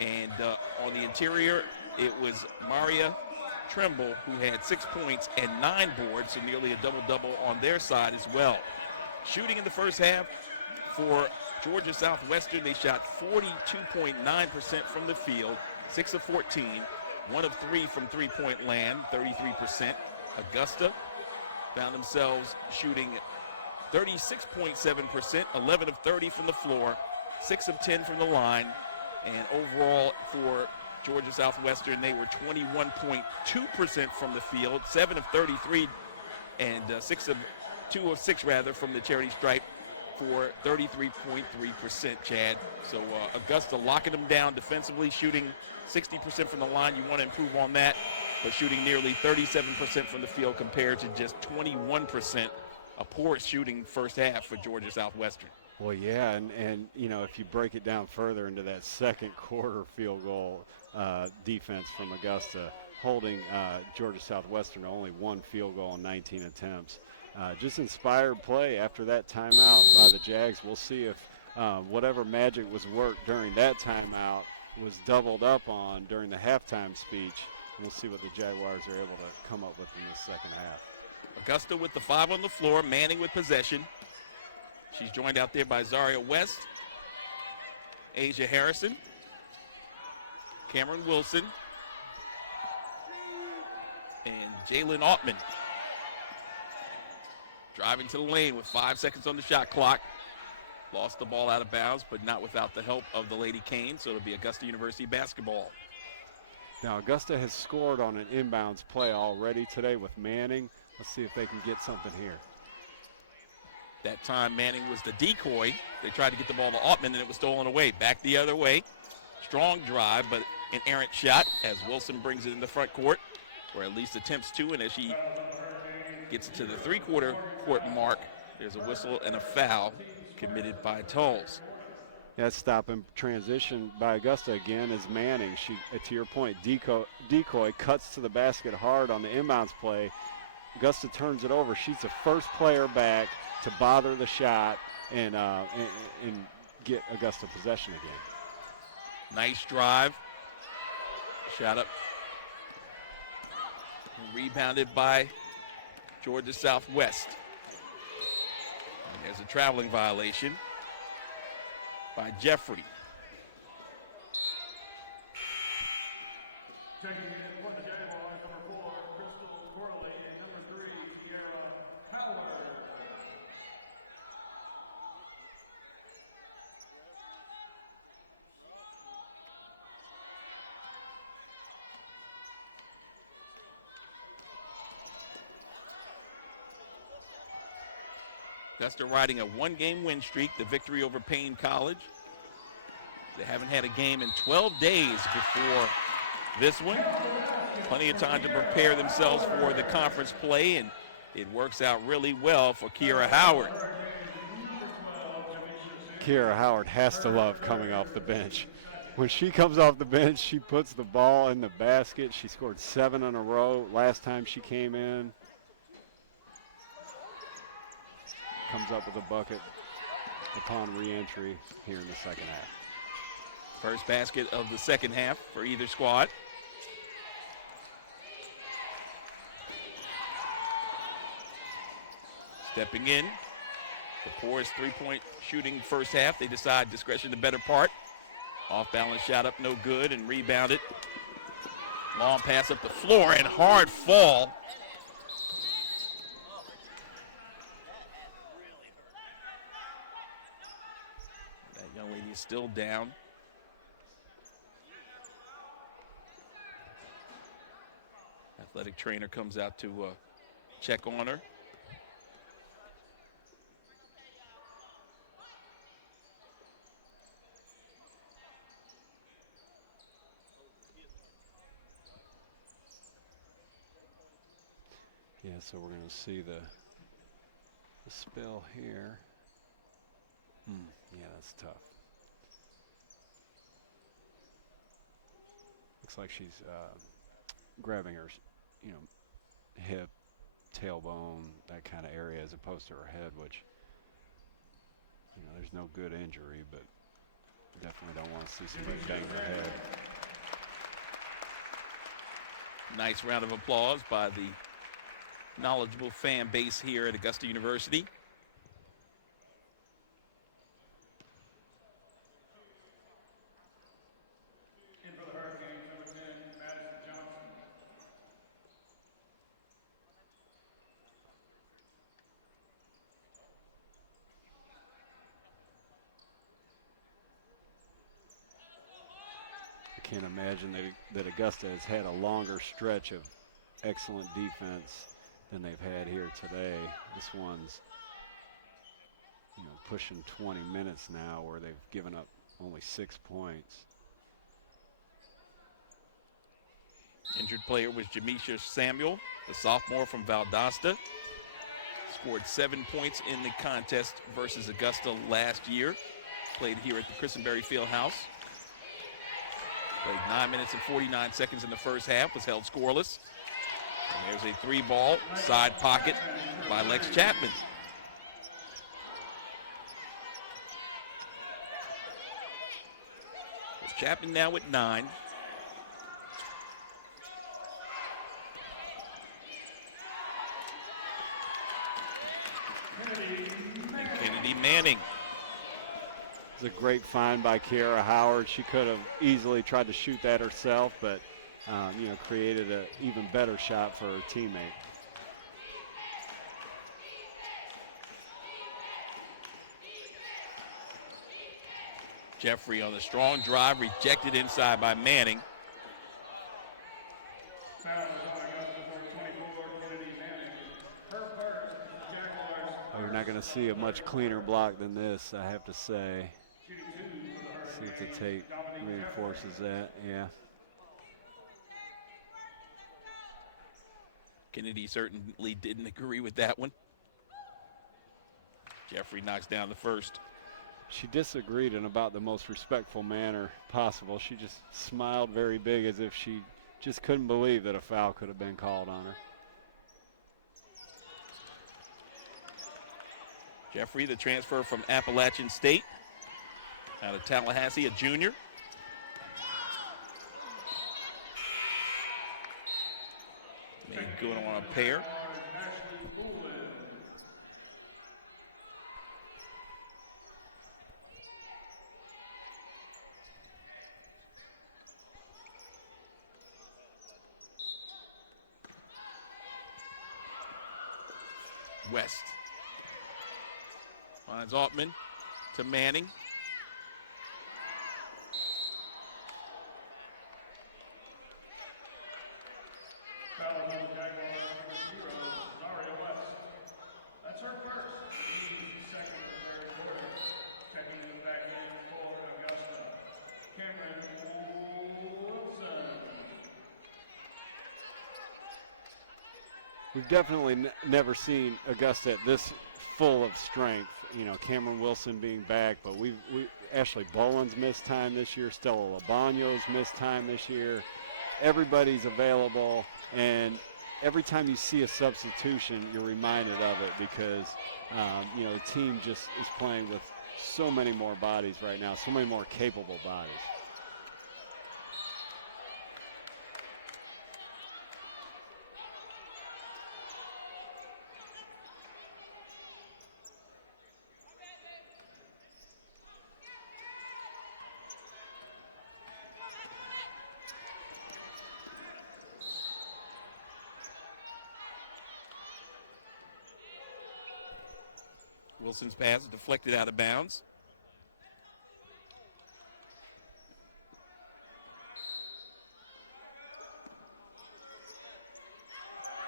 And on the interior, it was Maria Tremble, who had 6 points and 9 boards, so nearly a double-double on their side as well. Shooting in the first half for Georgia Southwestern, they shot 42.9% from the field, 6 of 14, 1 of 3 from three-point land, 33%. Augusta found themselves shooting 36.7%, 11 of 30 from the floor, 6 of 10 from the line, and overall for Georgia Southwestern, they were 21.2% from the field, 7 of 33, and 2 of 6 from the charity stripe for 33.3%, Chad. So Augusta locking them down defensively, shooting 60% from the line. You want to improve on that, but shooting nearly 37% from the field compared to just 21%, a poor shooting first half for Georgia Southwestern. Well, yeah, and if you break it down further into that second quarter field goal defense from Augusta, holding Georgia Southwestern to only 1 field goal in 19 attempts. Just inspired play after that timeout by the Jags. We'll see if whatever magic was worked during that timeout was doubled up on during the halftime speech. We'll see what the Jaguars are able to come up with in the second half. Augusta with the 5 on the floor, Manning with possession. She's joined out there by Zaria West, Asia Harrison, Cameron Wilson, and Jalen Altman. Driving to the lane with 5 seconds on the shot clock. Lost the ball out of bounds, but not without the help of the Lady Canes, so it'll be Augusta University basketball. Now, Augusta has scored on an inbounds play already today with Manning. Let's see if they can get something here. That time, Manning was the decoy. They tried to get the ball to Altman, and it was stolen away. Back the other way. Strong drive, but an errant shot as Wilson brings it in the front court, or at least attempts to, and as she gets to the three-quarter court mark, There's a whistle and a foul committed by Tolles. That stop in transition by Augusta again is Manning. She, to your point, decoy cuts to the basket hard on the inbounds play. Augusta turns it over. She's the first player back to bother the shot and get Augusta possession again. Nice drive. Shot up. Rebounded by Georgia Southwest. And there's a traveling violation by Jeffrey. Checking in for the Jaguars, number 4, Crystal Corley, and number 3, Kiara Howard. Augusta riding a one-game win streak, the victory over Payne College. They haven't had a game in 12 days before this one. Plenty of time to prepare themselves for the conference play, and it works out really well for Kiara Howard. Kiara Howard has to love coming off the bench. When she comes off the bench, she puts the ball in the basket. She scored 7 in a row last time she came in. Comes up with a bucket upon re-entry here in the second half. First basket of the second half for either squad. Stepping in, the poorest three-point shooting first half. They decide discretion the better part. Off-balance shot up, no good, and rebounded. Long pass up the floor and hard fall. That young lady is still down. Athletic trainer comes out to check on her. Yeah, so we're going to see the spill here. Yeah, that's tough. Looks like she's grabbing her, hip, tailbone, that kind of area, as opposed to her head, which, there's no good injury, but definitely don't want to see somebody bang their head. Nice round of applause by the knowledgeable fan base here at Augusta University. In for the Hurricanes, number 10, Madison Johnson. I can't imagine that Augusta has had a longer stretch of excellent defense than they've had here today. This one's pushing 20 minutes now where they've given up only 6 points. Injured player was Jamisha Samuel, the sophomore from Valdosta. Scored 7 points in the contest versus Augusta last year. Played here at the Christenberry Fieldhouse. Played 9 minutes and 49 seconds in the first half, was held scoreless. And there's a 3-ball side pocket by Lex Chapman. Chapman now with 9. And Kennedy Manning. It's a great find by Kiara Howard. She could have easily tried to shoot that herself, but created an even better shot for her teammate. Jeffrey on the strong drive, rejected inside by Manning. Foul is on Augusta, number 24, Kennedy Manning. Her first, Jaguars. Oh, you're not going to see a much cleaner block than this, I have to say. See if the tape reinforces that. Yeah. Kennedy certainly didn't agree with that one. Jeffrey knocks down the first. She disagreed in about the most respectful manner possible. She just smiled very big as if she just couldn't believe that a foul could have been called on her. Jeffrey, the transfer from Appalachian State, out of Tallahassee, a junior. Made good on a pair. West finds Altman to Manning. Foul on the Jaguars, number 0, Zaria West. That's her first. Team's second in the third quarter. Checking in back in for Augusta, Cameron Wilson. We've definitely never seen Augusta at this full of strength. You know, Cameron Wilson being back, but Ashley Boland's missed time this year. Stella Labagno's missed time this year. Everybody's available, and every time you see a substitution, you're reminded of it because, you know, the team just is playing with so many more bodies right now, so many more capable bodies. Wilson's pass is deflected out of bounds.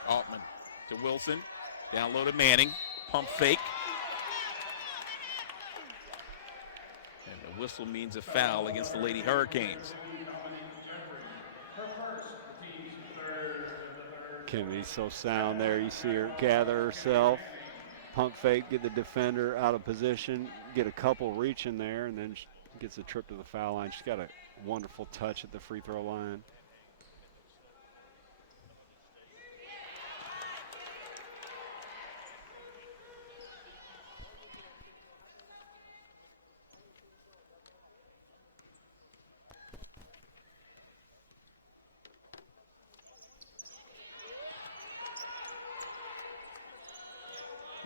Altman to Wilson. Down low to Manning. Pump fake. And the whistle means a foul against the Lady Hurricanes. Kennedy's so sound there. You see her gather herself, pump fake, get the defender out of position, get a couple reaching there, and then she gets a trip to the foul line. She's got a wonderful touch at the free throw line.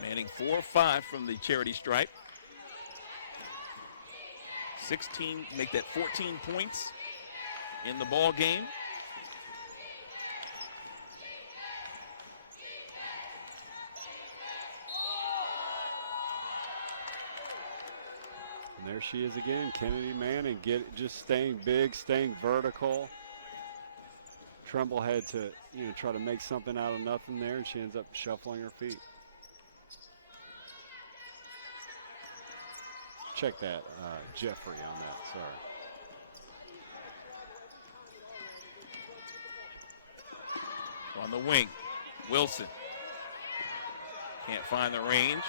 Manning 4 of 5 from the charity stripe. 16, make that 14 points in the ball game. And there she is again, Kennedy Manning, just staying big, staying vertical. Trumbull had to, you know, try to make something out of nothing there, and she ends up shuffling her feet. Check that, Jeffrey on that, sorry. On the wing, Wilson. Can't find the range.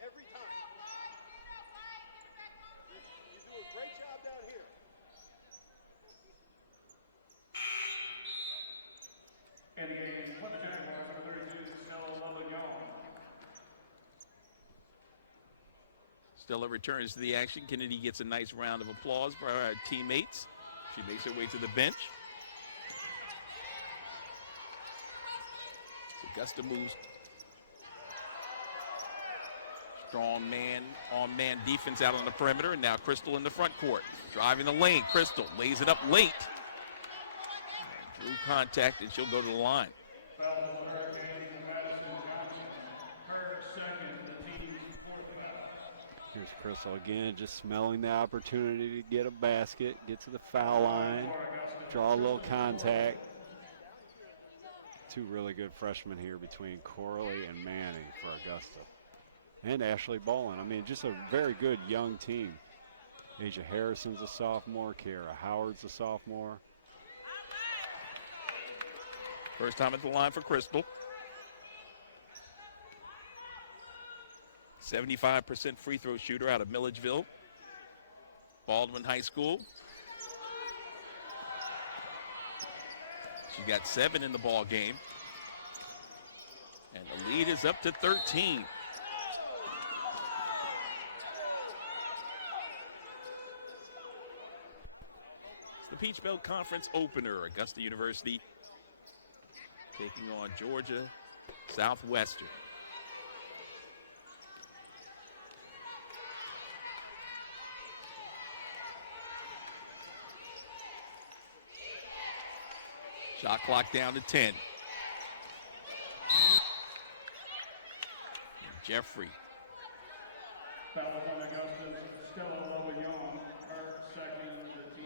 Every time. You do a great job down here. And the game for the Jaguars, number 32, Stella Labagnon. Stella returns to the action. Kennedy gets a nice round of applause for her teammates. She makes her way to the bench. Augusta moves. Strong man-on-man defense out on the perimeter, and now Crystal in the front court. Driving the lane, Crystal lays it up late. Drew contact, and she'll go to the line. Foul on the Hurricanes, Madison Johnson. Her second, the team's fourth foul. Here's Crystal again, just smelling the opportunity to get a basket, get to the foul line, draw a little contact. Two really good freshmen here between Corley and Manning for Augusta. And Ashley Boland. I mean, just a very good young team. Asia Harrison's a sophomore. Kiara Howard's a sophomore. First time at the line for Crystal. 75% free throw shooter out of Milledgeville, Baldwin High School. She's got 7 in the ball game. And the lead is up to 13. It's the Peach Belt Conference opener. Augusta University taking on Georgia Southwestern. Shot clock down to 10. Jeffrey.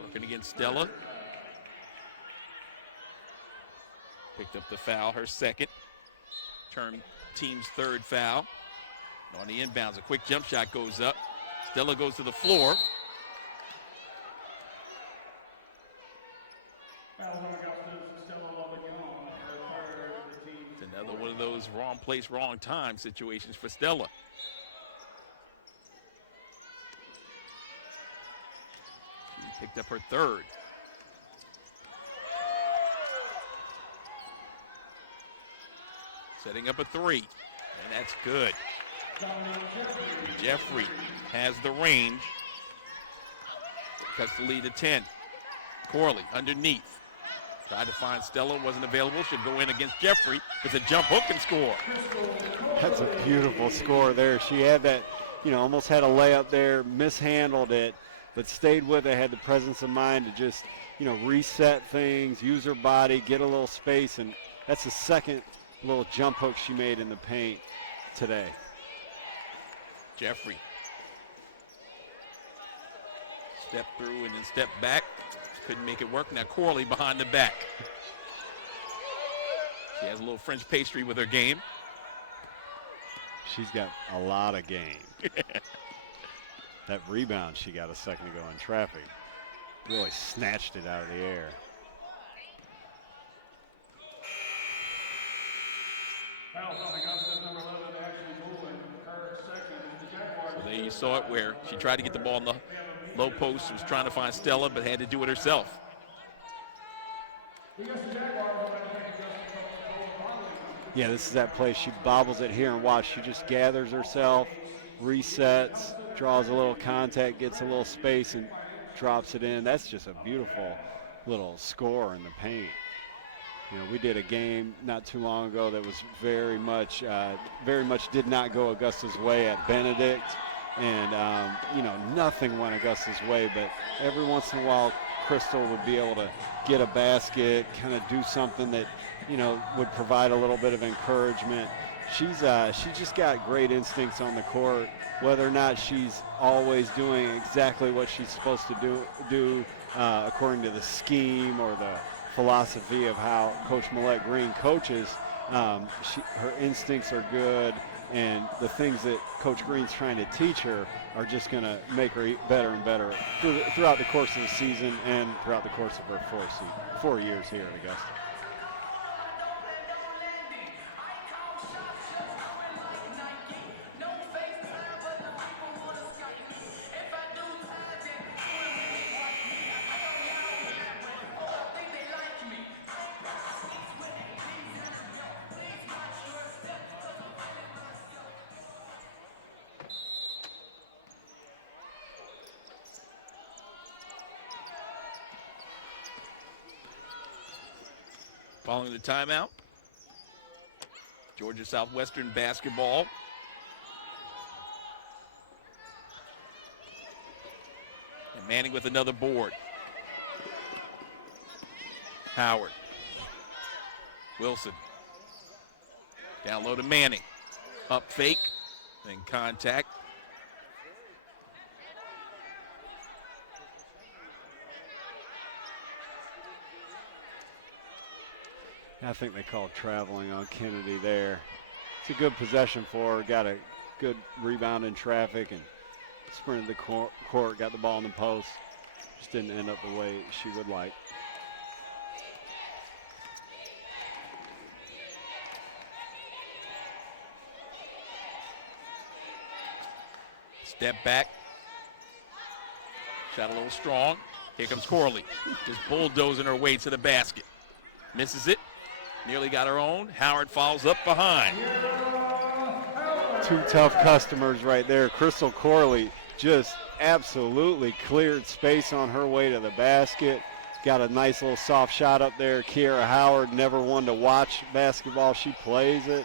Working against Stella. Picked up the foul, her second. Team's third foul. On the inbounds, a quick jump shot goes up. Stella goes to the floor. It's another one of those wrong place, wrong time situations for Stella. She picked up her third. Setting up a three, and that's good. Jeffrey has the range. Cuts the lead to 10. Corley underneath. Tried to find Stella, wasn't available. Should go in against Jeffrey with a jump hook and score. That's a beautiful score there. She had that, almost had a layup there, mishandled it, but stayed with it, had the presence of mind to just, reset things, use her body, get a little space, and that's the second little jump hook she made in the paint today. Jeffrey. Step through and then step back. Couldn't make it work. Now Corley behind the back. She has a little French pastry with her game. She's got a lot of game. That rebound she got a second ago in traffic really snatched it out of the air. So there you saw it where she tried to get the ball in the low post, was trying to find Stella, but had to do it herself. Yeah, this is that play. She bobbles it here and watch. She just gathers herself, resets, draws a little contact, gets a little space, and drops it in. That's just a beautiful little score in the paint. We did a game not too long ago that was very much did not go Augusta's way at Benedict. And, nothing went Augusta's way, but every once in a while, Crystal would be able to get a basket, kind of do something that, would provide a little bit of encouragement. She just got great instincts on the court, whether or not she's always doing exactly what she's supposed to do according to the scheme or the philosophy of how Coach Millette Green coaches. Her instincts are good. And the things that Coach Green's trying to teach her are just going to make her better and better throughout the course of the season and throughout the course of her 4 years here at Augusta. Following the timeout, Georgia Southwestern basketball. And Manning with another board. Howard. Wilson. Down low to Manning. Up fake, then contact. I think they called traveling on Kennedy there. It's a good possession for her. Got a good rebound in traffic and sprinted the court, got the ball in the post. Just didn't end up the way she would like. Step back. Shot a little strong. Here comes Corley. Just bulldozing her way to the basket. Misses it. Nearly got her own. Howard follows up behind. Two tough customers right there. Crystal Corley just absolutely cleared space on her way to the basket. Got a nice little soft shot up there. Kiera Howard, never one to watch basketball. She plays it.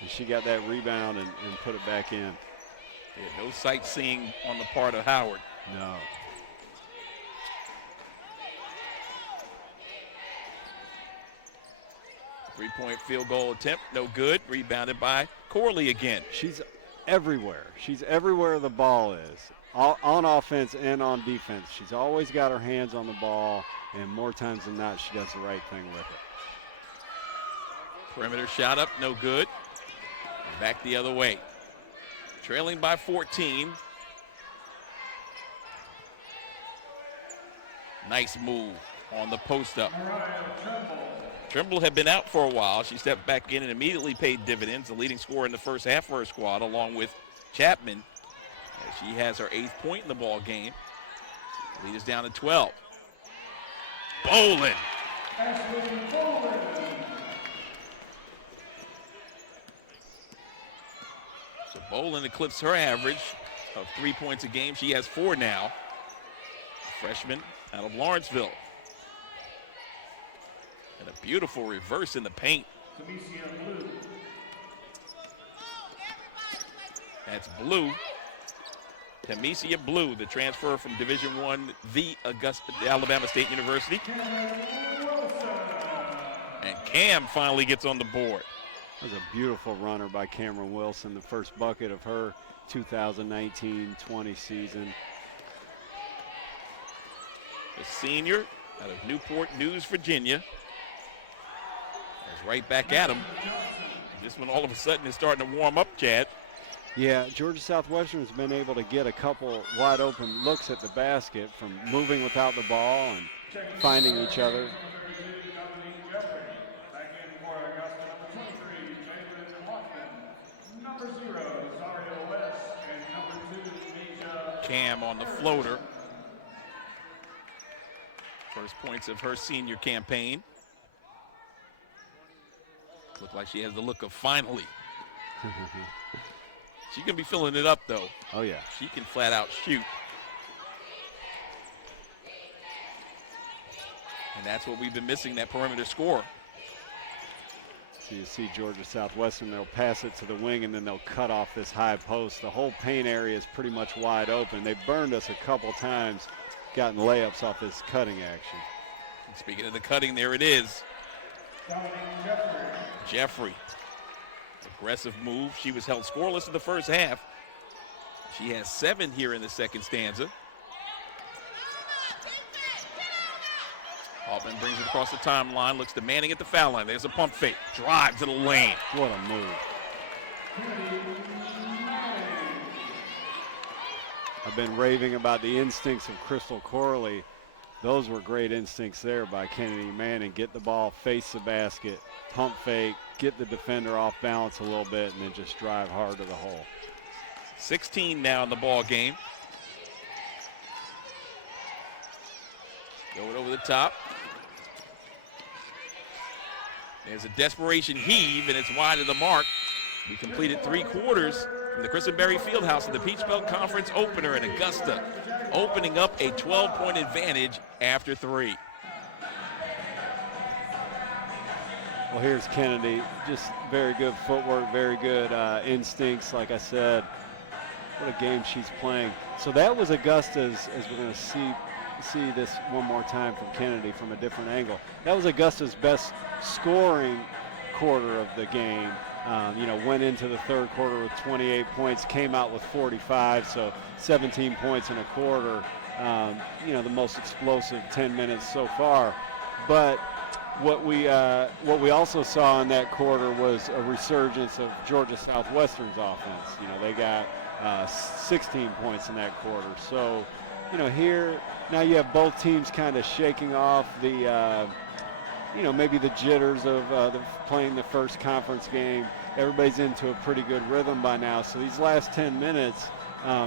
And she got that rebound and put it back in. Yeah, no sightseeing on the part of Howard. No. Three-point field goal attempt, no good. Rebounded by Corley again. She's everywhere. She's everywhere the ball is, on offense and on defense. She's always got her hands on the ball, and more times than not, she does the right thing with it. Perimeter shot up, no good. Back the other way. Trailing by 14. Nice move on the post up. Trimble had been out for a while. She stepped back in and immediately paid dividends. The leading scorer in the first half for her squad, along with Chapman, as she has her 8th point in the ball game. Lead is down to 12. Bolin. So Bolin eclipsed her average of 3 points a game. She has 4 now. Freshman out of Lawrenceville. And a beautiful reverse in the paint. That's Blue. Tamesia Blue, the transfer from Division I, the Augusta, Alabama State University. And Cam finally gets on the board. That was a beautiful runner by Cameron Wilson, the first bucket of her 2019-20 season. The senior out of Newport News, Virginia. Is right back at him. This one all of a sudden is starting to warm up, Chad. Yeah, Georgia Southwestern has been able to get a couple wide open looks at the basket from moving without the ball and finding each other. Cam on the floater. First points of her senior campaign. Look like she has the look of finally. She can be filling it up, though. Oh, yeah. She can flat out shoot. And that's what we've been missing, that perimeter score. So you see Georgia Southwestern, they'll pass it to the wing and then they'll cut off this high post. The whole paint area is pretty much wide open. They've burned us a couple times, gotten layups off this cutting action. And speaking of the cutting, there it is. Jeffrey. Aggressive move. She was held scoreless in the first half. She has 7 here in the second stanza. Altman brings it across the timeline, looks to Manning at the foul line. There's a pump fake. Drive to the lane. What a move. I've been raving about the instincts of Crystal Corley. Those were great instincts there by Kennedy Manning. Get the ball, face the basket, pump fake, get the defender off balance a little bit, and then just drive hard to the hole. 16 now in the ball game. Going over the top. There's a desperation heave, and it's wide of the mark. We completed 3 quarters from the Christenberry Fieldhouse in the Peach Belt Conference opener in Augusta, opening up a 12-point advantage after 3. Well, here's Kennedy. Just very good footwork, very good instincts. Like I said, what a game she's playing. So that was Augusta's, as we're going to see this one more time from Kennedy from a different angle. That was Augusta's best scoring quarter of the game. Went into the third quarter with 28 points, came out with 45, so 17 points in a quarter. The most explosive 10 minutes so far. But what we also saw in that quarter was a resurgence of Georgia Southwestern's offense. They got 16 points in that quarter. So, you know, here now you have both teams kind of shaking off the, you know, maybe the jitters of playing the first conference game. Everybody's into a pretty good rhythm by now. So these last 10 minutes,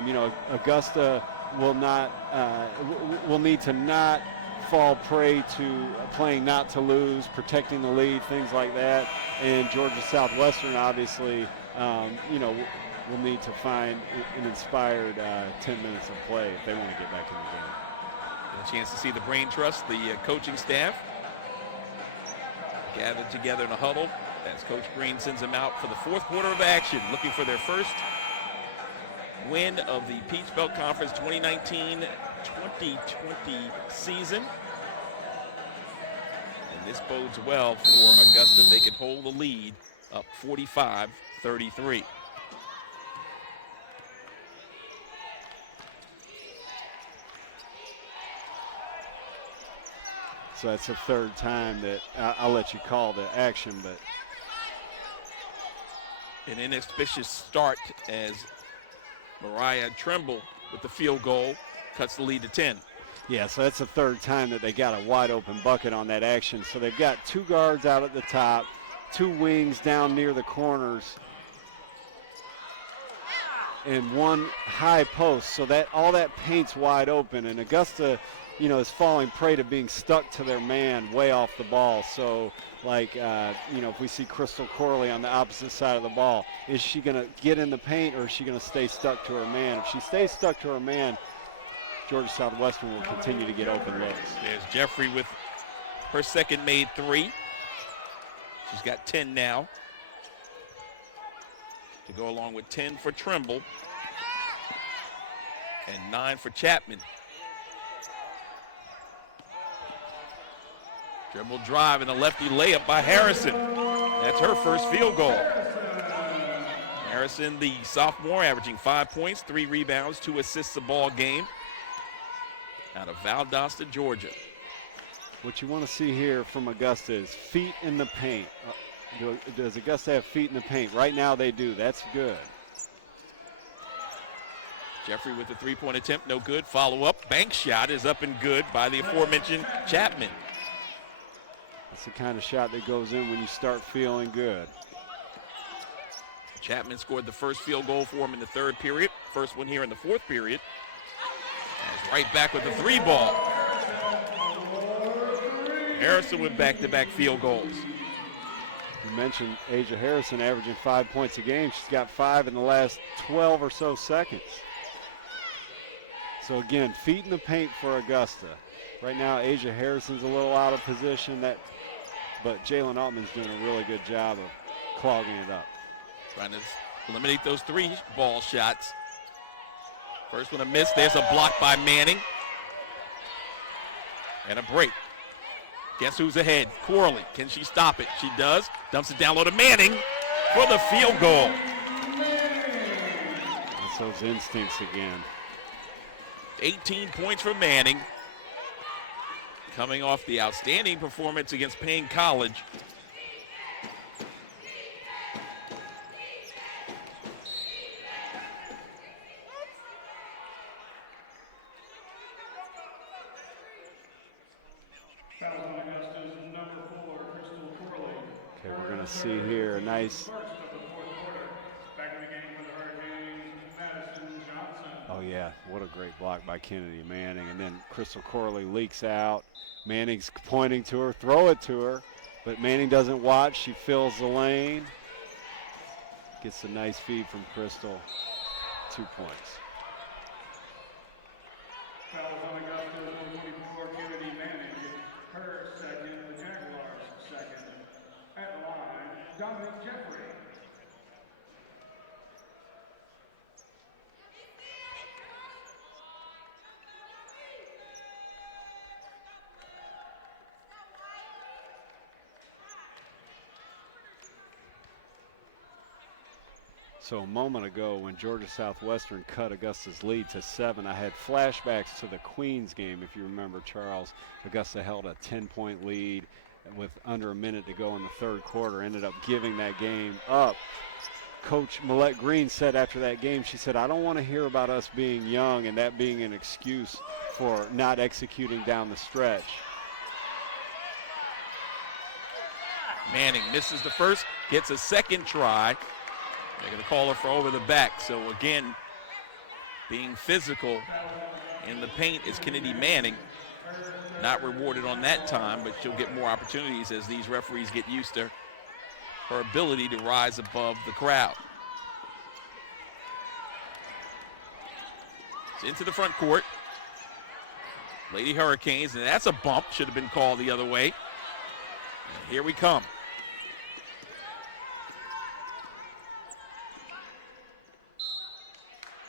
you know, Augusta will need to not fall prey to playing not to lose, protecting the lead, things like that. And Georgia Southwestern, obviously, you know, will need to find an inspired 10 minutes of play if they want to get back in the game. A chance to see the brain trust, the coaching staff gathered together in a huddle as Coach Green sends them out for the fourth quarter of action, looking for their first win of the Peach Belt Conference 2019-2020 season. And this bodes well for Augusta if they can hold the lead up 45-33. So that's the third time that I'll let you call the action, but an inauspicious start as Mariah Trimble with the field goal cuts the lead to 10. yeah, so that's the third time that they got a wide open bucket on that action. So they've got two guards out at the top, two wings down near the corners, and one high post. So that all that paint's wide open, and Augusta, you know, is falling prey to being stuck to their man way off the ball. So, like, you know, if we see Crystal Corley on the opposite side of the ball, is she going to get in the paint or is she going to stay stuck to her man? If she stays stuck to her man, Georgia Southwestern will continue to get open looks. There's Jeffrey with her second made three. She's got 10 now to go along with 10 for Trimble and 9 for Chapman. Dribble drive and a lefty layup by Harrison. That's her first field goal. Harrison, the sophomore, averaging 5 points, 3 rebounds, 2 assists a ball game out of Valdosta, Georgia. What you want to see here from Augusta is feet in the paint. Does Augusta have feet in the paint? Right now they do. That's good. Jeffrey with the three-point attempt, no good. Follow-up, bank shot is up and good by the aforementioned Chapman. That's the kind of shot that goes in when you start feeling good. Chapman scored the first field goal for him in the third period. First one here in the fourth period. And is right back with the three ball. Harrison with back-to-back field goals. You mentioned Asia Harrison averaging 5 points a game. She's got 5 in the last 12 or so seconds. So again, feet in the paint for Augusta. Right now, Asia Harrison's a little out of position, but Jalen Altman's doing a really good job of clogging it up. Trying to eliminate those three ball shots. First one a miss. There's a block by Manning. And a break. Guess who's ahead? Corley. Can she stop it? She does. Dumps it down low to Manning for the field goal. That's those instincts again. 18 points for Manning. Coming off the outstanding performance against Payne College. Foul on Augusta's number 4, Crystal Corley. Okay, we're going to see here a nice. First of the fourth quarter. Back in the game for the Hurricanes, Madison Johnson. Oh, yeah, what a great block by Kennedy Manning. And then Crystal Corley leaks out. Manning's pointing to her, throw it to her. But Manning doesn't watch. She fills the lane. Gets a nice feed from Crystal. 2 points. Fouls on Augusta's number 24, Kennedy Manning. Her second, the Jaguars' second. At the line, Dominic Jeffrey. So a moment ago when Georgia Southwestern cut Augusta's lead to 7, I had flashbacks to the Queens game, if you remember, Charles. Augusta held a 10-point lead with under a minute to go in the third quarter, ended up giving that game up Coach Millette Green said after that game, she said, I don't want to hear about us being young and that being an excuse for not executing down the stretch. Manning misses the first, gets a second try. They're going to call her for over the back. So again, being physical in the paint is Kennedy Manning. Not rewarded on that time, but she'll get more opportunities as these referees get used to her ability to rise above the crowd. It's into the front court. Lady Hurricanes, and that's a bump. Should have been called the other way. And here we come.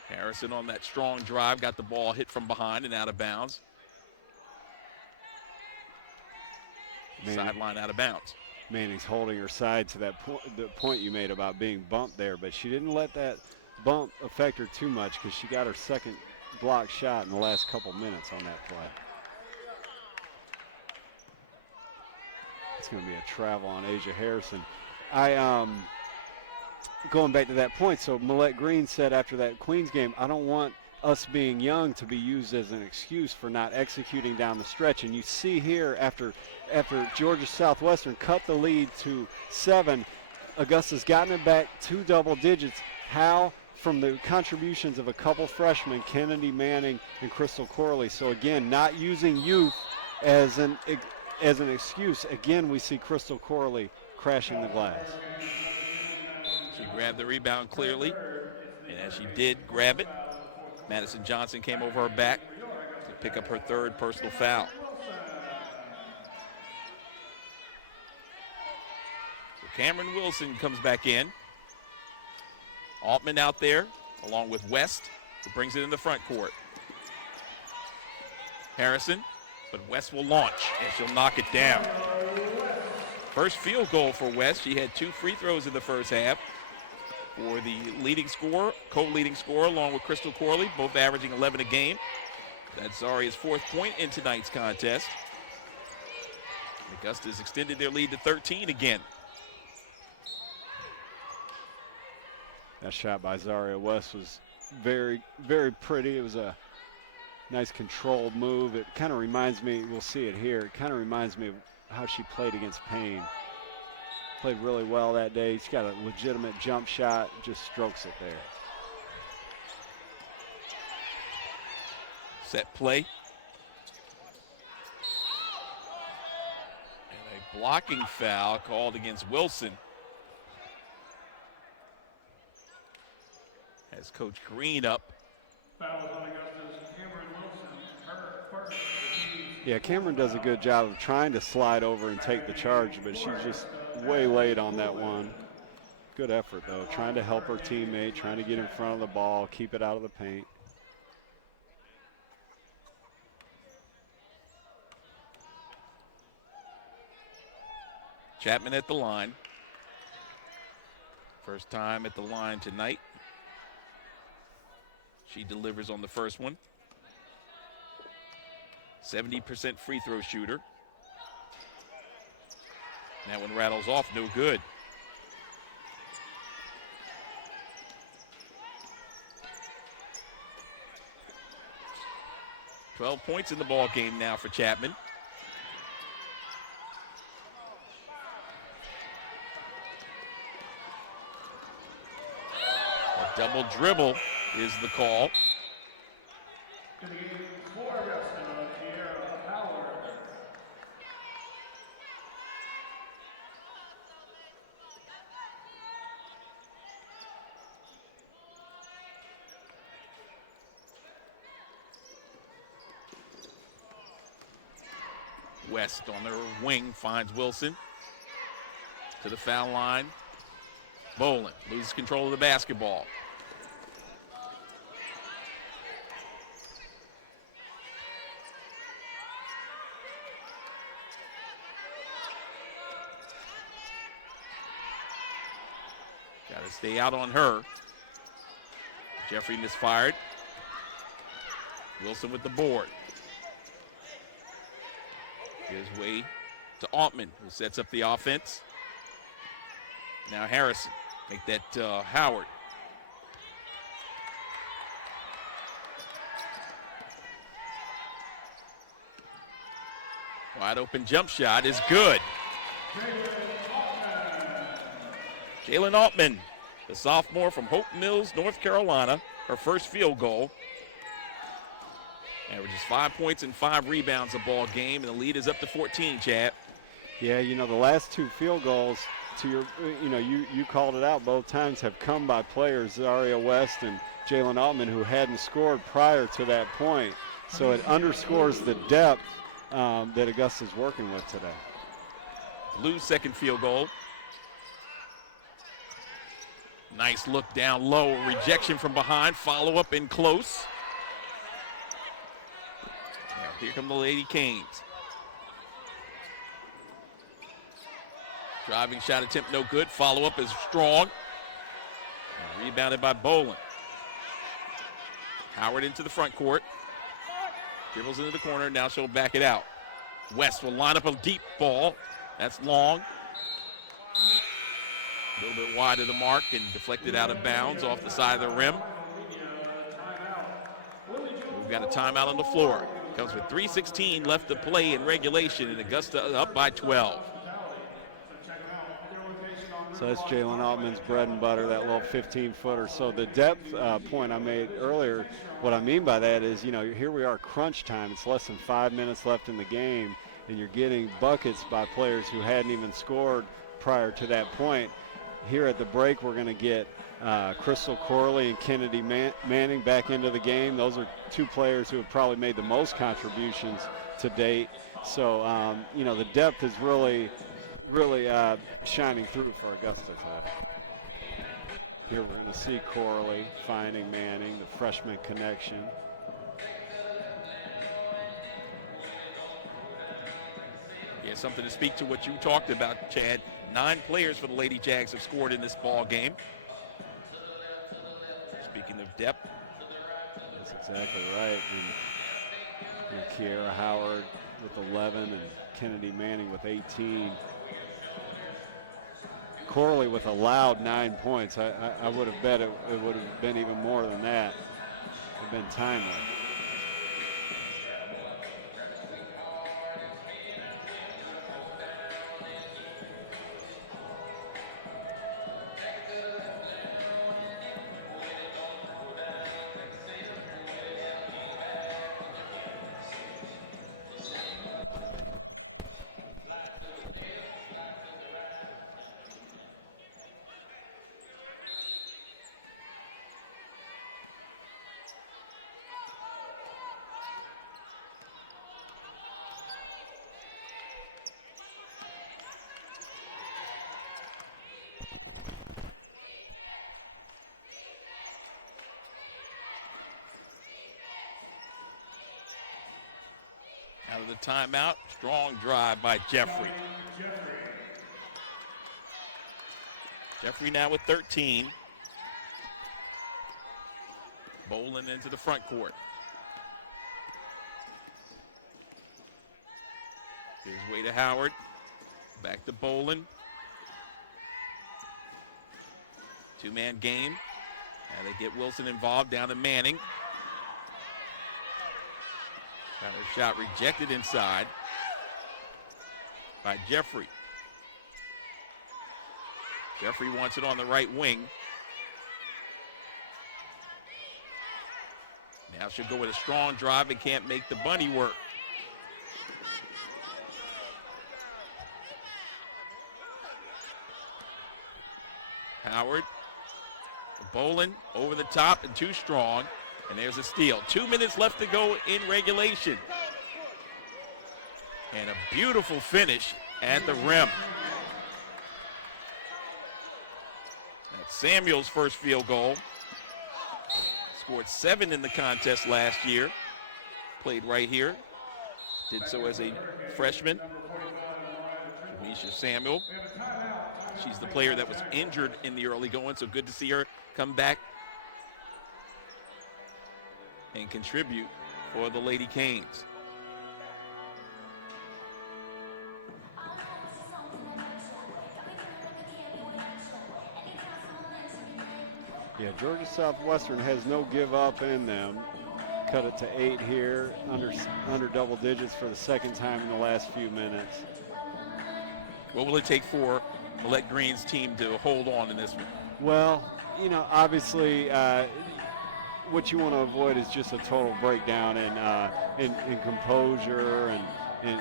Harrison on that strong drive, got the ball hit from behind and out of bounds. Sideline out of bounds. Manning's holding her side to that the point you made about being bumped there, but she didn't let that bump affect her too much because she got her second block shot in the last couple minutes on that play. It's going to be a travel on Asia Harrison. Going back to that point, so Millette Green said after that Queens game, I don't want us being young to be used as an excuse for not executing down the stretch. And you see here after Georgia Southwestern cut the lead to 7, Augusta's gotten it back to double digits. How? From the contributions of a couple freshmen, Kennedy Manning and Crystal Corley. So again, not using youth as an excuse. Again, we see Crystal Corley crashing the glass. She grabbed the rebound clearly, and as she did grab it, Madison Johnson came over her back to pick up her third personal foul. So Cameron Wilson comes back in. Altman out there, along with West, who brings it in the front court. Harrison, but West will launch, and she'll knock it down. First field goal for West. She had 2 free throws in the first half. For the leading scorer, co-leading scorer, along with Crystal Corley, both averaging 11 a game. That's Zaria's 4th point in tonight's contest. Augusta's extended their lead to 13 again. That shot by Zaria West was very, very pretty. It was a nice controlled move. It kind of reminds me, we'll see it here, it kind of reminds me of how she played against Payne. Played really well that day. She's got a legitimate jump shot, just strokes it there. Set play. And a blocking foul called against Wilson. Has Coach Green up. Foul on Augusta's Cameron Wilson, her first. Yeah, Cameron does a good job of trying to slide over and take the charge, but she's just way late on that one. Good effort, though, trying to help her teammate, trying to get in front of the ball, keep it out of the paint. Chapman at the line. First time at the line tonight. She delivers on the first one. 70% free throw shooter. That one rattles off, no good. $12 points in the ball game now for Chapman. A double dribble is the call. West on their wing finds Wilson to the foul line. Bolin loses control of the basketball. Got to stay out on her. Jeffrey misfired. Wilson with the board. His way to Altman, who sets up the offense. Now Harrison Make that Howard. Wide open jump shot is good. Jalen Altman, the sophomore from Hope Mills, North Carolina, her first field goal. Averages 5 points and 5 rebounds a ball game, and the lead is up to 14, Chad. Yeah, you know, the last 2 field goals, to your, you called it out both times, have come by players, Zaria West and Jalen Altman, who hadn't scored prior to that point. So it underscores the depth that Augusta's working with today. Blues' second field goal. Nice look down low, rejection from behind, follow up in close. Now here come the Lady Canes. Driving shot attempt no good, follow up is strong. And rebounded by Bolin. Howard into the front court. Dribbles into the corner, now she'll back it out. West will line up a deep ball. That's long. A little bit wide of the mark and deflected out of bounds off the side of the rim. We've got a timeout on the floor. Comes with 3:16 left to play in regulation, and Augusta up by 12. So that's Jalen Altman's bread and butter, that little 15-footer. So the depth point I made earlier, what I mean by that is, here we are crunch time. It's less than 5 minutes left in the game, and you're getting buckets by players who hadn't even scored prior to that point. Here at the break, we're going to get Crystal Corley and Kennedy Manning back into the game. Those are 2 players who have probably made the most contributions to date. So, the depth is really shining through for Augusta today. Here we're going to see Corley finding Manning, the freshman connection. Yeah, something to speak to what you talked about, Chad. 9 players for the Lady Jags have scored in this ball game. Speaking of depth. That's exactly right. And Kiera Howard with 11 and Kennedy Manning with 18. Corley with a loud 9 points. I would have bet it would have been even more than that. It would have been timely. Out of the timeout, strong drive by Jeffrey. Jeffrey now with 13. Bolin into the front court. Here's way to Howard. Back to Bolin. 2-man game. And they get Wilson involved down to Manning. Another shot rejected inside by Jeffrey. Jeffrey wants it on the right wing. Now she'll go with a strong drive and can't make the bunny work. Howard, Bolin over the top and too strong. And there's a steal. 2 minutes left to go in regulation. And a beautiful finish at the rim. That's Samuel's first field goal. Scored 7 in the contest last year. Played right here. Did so as a freshman. Misha Samuel. She's the player that was injured in the early going, so good to see her come back and contribute for the Lady Canes. Yeah, Georgia Southwestern has no give up in them. Cut it to 8 here, under double digits for the second time in the last few minutes. What will it take for Millette Green's team to hold on in this one? Well, you know, obviously, what you want to avoid is just a total breakdown in composure and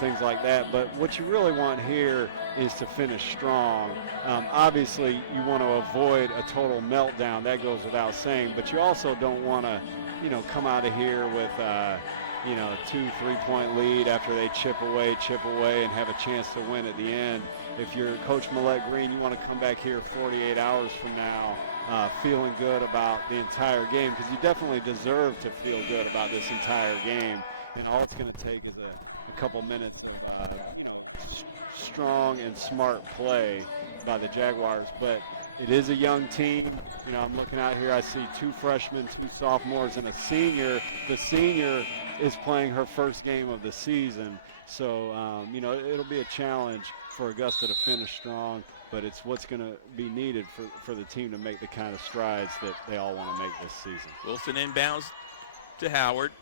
things like that. But what you really want here is to finish strong. Obviously, you want to avoid a total meltdown. That goes without saying. But you also don't want to, you know, come out of here with, you know, a 2-3 point lead after they chip away, and have a chance to win at the end. If you're Coach Millette Green, you want to come back here 48 hours from now feeling good about the entire game, because you definitely deserve to feel good about this entire game. And all it's going to take is a couple minutes of, you know, strong and smart play by the Jaguars. But it is a young team. You know, I'm looking out here, I see 2 freshmen, 2 sophomores, and a senior. The senior is playing her first game of the season. So, you know, it'll be a challenge for Augusta to finish strong, but it's what's going to be needed for the team to make the kind of strides that they all want to make this season. Wilson inbounds to Howard.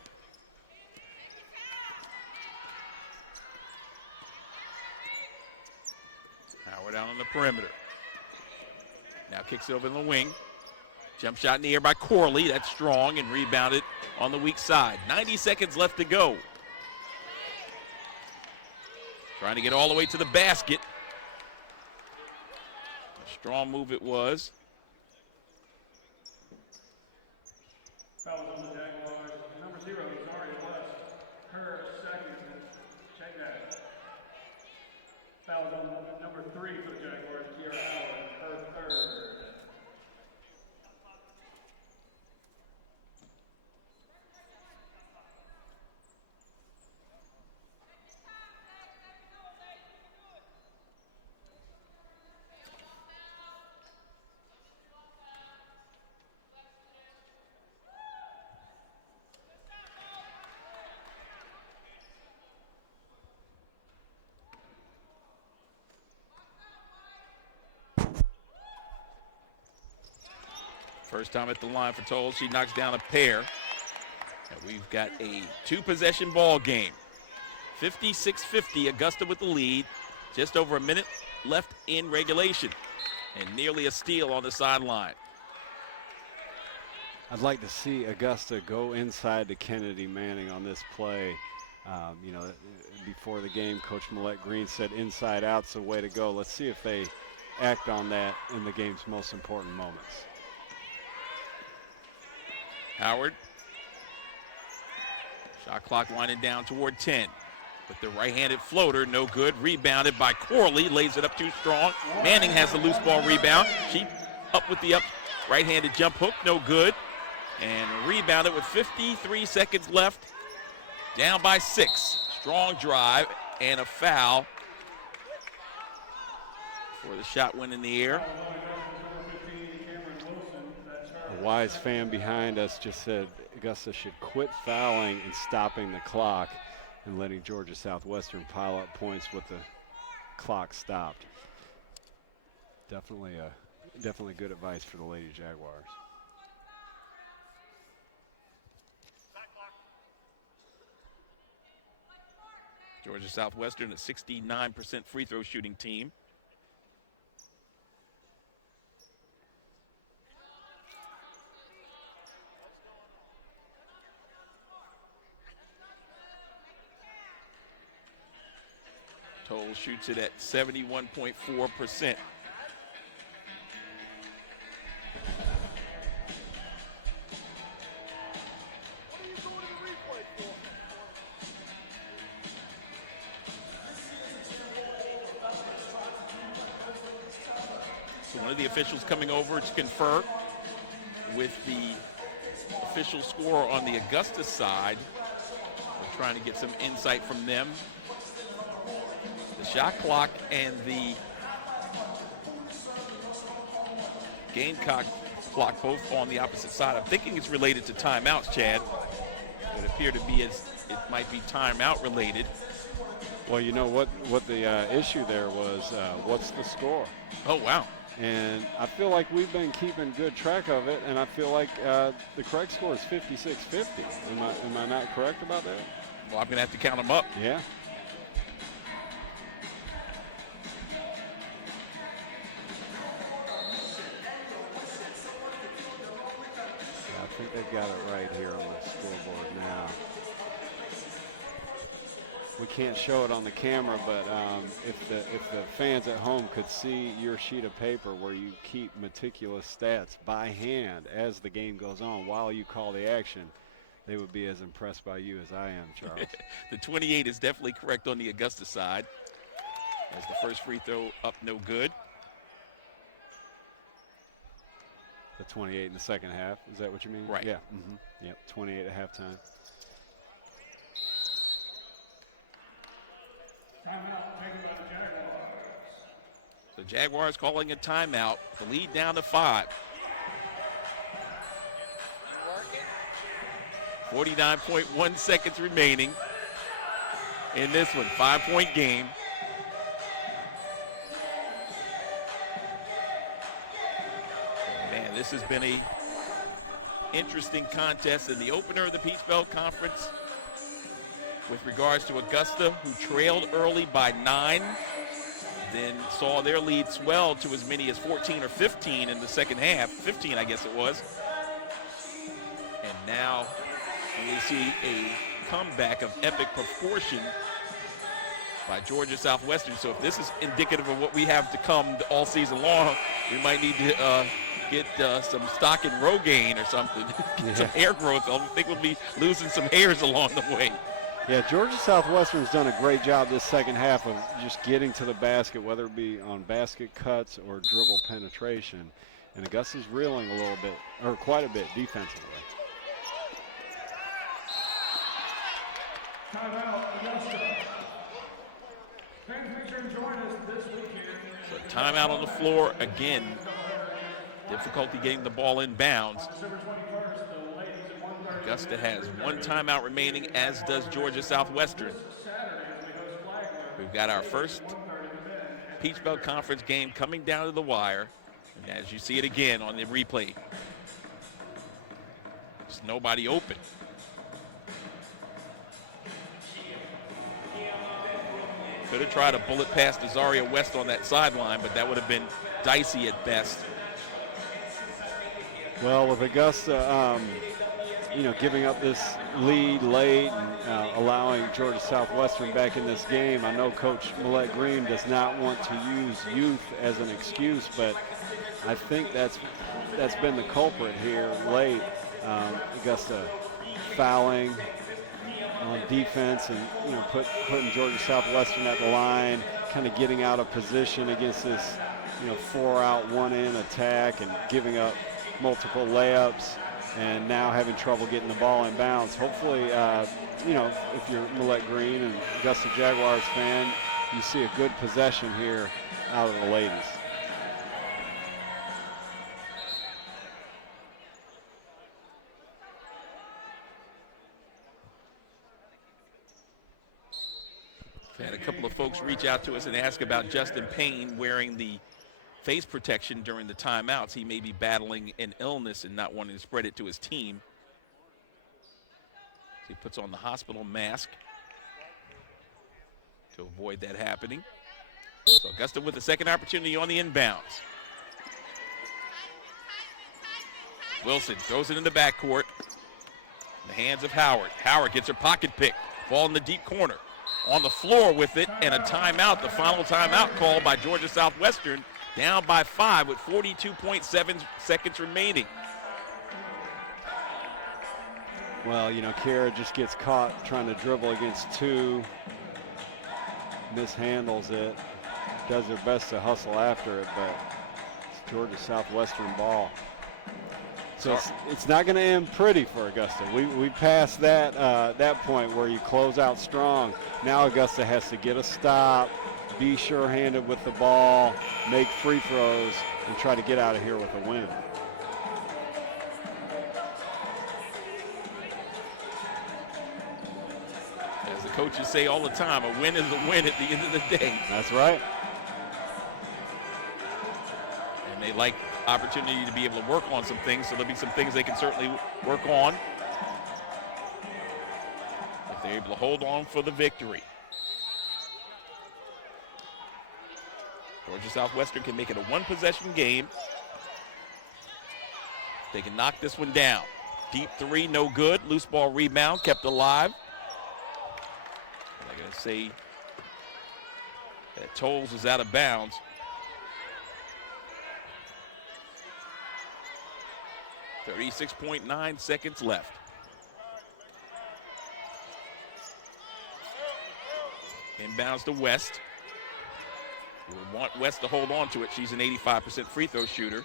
Howard out on the perimeter. Now kicks it over in the wing. Jump shot in the air by Corley. That's strong and rebounded on the weak side. 90 seconds left to go. Trying to get all the way to the basket. A strong move it was. Foul on the Jaguars. Number 0, Zaria West. Her second. Check that. Foul on number 3 for the Jaguars, Kiara Allen. Her third. First time at the line for Toll. She knocks down a pair. And we've got a 2-possession ball game. 56-50, Augusta with the lead. Just over a minute left in regulation. And nearly a steal on the sideline. I'd like to see Augusta go inside to Kennedy Manning on this play. You know, before the game, Coach Millette Green said inside out's the way to go. Let's see if they act on that in the game's most important moments. Howard. Shot clock winding down toward 10. With the right-handed floater, no good. Rebounded by Corley, lays it up too strong. Manning has the loose ball rebound. She up with the right-handed jump hook, no good. And rebounded with 53 seconds left. Down by 6. Strong drive and a foul. Before the shot went in the air. A wise fan behind us just said Augusta should quit fouling and stopping the clock and letting Georgia Southwestern pile up points with the clock stopped. Definitely good advice for the Lady Jaguars. Georgia Southwestern, a 69% free throw shooting team. Toll shoots it at 71.4%. So one of the officials coming over to confer with the official score on the Augusta side. We're trying to get some insight from them. The shot clock and the Gamecock clock both on the opposite side. I'm thinking it's related to timeouts, Chad. It appeared to be as it might be timeout related. Well, you know what the issue there was, what's the score? Oh, wow. And I feel like we've been keeping good track of it, and I feel like the correct score is 56-50. Am I not correct about that? Well, I'm going to have to count them up. Yeah. I think they've got it right here on the scoreboard now. We can't show it on the camera, but if the fans at home could see your sheet of paper where you keep meticulous stats by hand as the game goes on while you call the action, they would be as impressed by you as I am, Charles. The 28 is definitely correct on the Augusta side, as the first free throw up no good. The 28 in the second half, is that what you mean? Right. Yeah. Yep, 28 at halftime. Timeout taken by the Jaguars. The Jaguars calling a timeout. The lead down to 5. 49.1 seconds remaining in this one. 5-point game. Man, this has been a interesting contest in the opener of the Peach Belt Conference with regards to Augusta, who trailed early by 9, then saw their lead swell to as many as 14 or 15 in the second half. 15, I guess it was. And now we see a comeback of epic proportion by Georgia Southwestern. So if this is indicative of what we have to come all season long, we might need to get some stock in Rogaine or something, get some hair growth. I think we'll be losing some hairs along the way. Yeah, Georgia Southwestern's done a great job this second half of just getting to the basket, whether it be on basket cuts or dribble penetration. And Augusta's reeling a little bit, or quite a bit, defensively. Timeout, Augusta. Fans, make sure and join us this weekend. So timeout on the floor again. Difficulty getting the ball in bounds. December 21st, the ladies at 1:30. Augusta has one timeout remaining, as does Georgia Southwestern. We've got our first Peach Belt Conference game coming down to the wire. And as you see it again on the replay, there's nobody open. Could have tried to bullet past Azaria West on that sideline, but that would have been dicey at best. Well, with Augusta, giving up this lead late and allowing Georgia Southwestern back in this game, I know Coach Millette Green does not want to use youth as an excuse, but I think that's been the culprit here late. Augusta fouling on defense and putting Georgia Southwestern at the line, kind of getting out of position against this 4-out, 1-in attack and giving up multiple layups, and now having trouble getting the ball in bounds. Hopefully, if you're Millette Green and Augusta Jaguars fan, you see a good possession here out of the ladies. We've had a couple of folks reach out to us and ask about Justin Payne wearing the face protection during the timeouts. He may be battling an illness and not wanting to spread it to his team. So he puts on the hospital mask to avoid that happening. So Augusta with the second opportunity on the inbounds. Wilson throws it in the backcourt. In the hands of Howard. Howard gets her pocket pick. Ball in the deep corner. On the floor with it, and a timeout. The final timeout called by Georgia Southwestern. Down by 5 with 42.7 seconds remaining. Well, Kara just gets caught trying to dribble against 2. Mishandles it. Does her best to hustle after it, but it's Georgia Southwestern ball. So it's not going to end pretty for Augusta. We passed that point where you close out strong. Now Augusta has to get a stop, be sure-handed with the ball, make free throws, and try to get out of here with a win. As the coaches say all the time, a win is a win at the end of the day. That's right. And they like opportunity to be able to work on some things, so there'll be some things they can certainly work on if they're able to hold on for the victory. Georgia Southwestern can make it a one-possession game. They can knock this one down. Deep three, no good. Loose ball rebound, kept alive. I'm going to say that Tolles is out of bounds. .9 seconds left. Inbounds to West. We would want West to hold on to it. She's an 85% free throw shooter.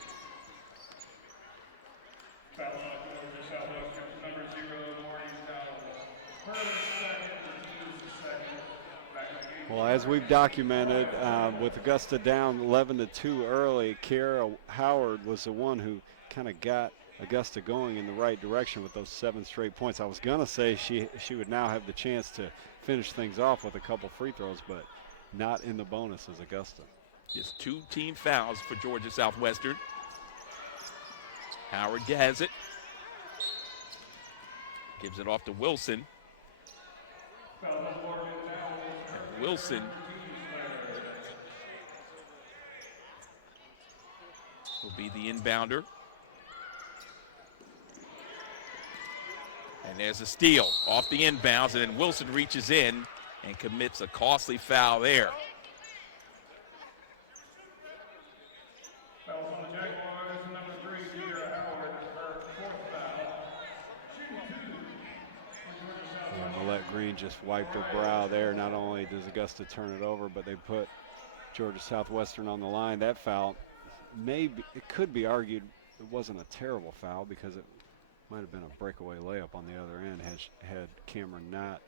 Foul on Georgia Southwestern, number 0, Maureen Fowler. Her second, the second. Back in the game. Well, as we've documented, with Augusta down 11-2 early, Kiara Howard was the one who kind of got Augusta going in the right direction with those 7 straight points. I was going to say she would now have the chance to finish things off with a couple free throws, but not in the bonus as Augusta. Just 2 team fouls for Georgia Southwestern. Howard has it. Gives it off to Wilson. And Wilson will be the inbounder. And there's a steal off the inbounds, and then Wilson reaches in and commits a costly foul there. Foul on the Jaguars, number 3, Kiara Howard, her 4th foul. And Millette Green just wiped her brow there. Not only does Augusta turn it over, but they put Georgia Southwestern on the line. That foul, it could be argued it wasn't a terrible foul because it might have been a breakaway layup on the other end had Cameron not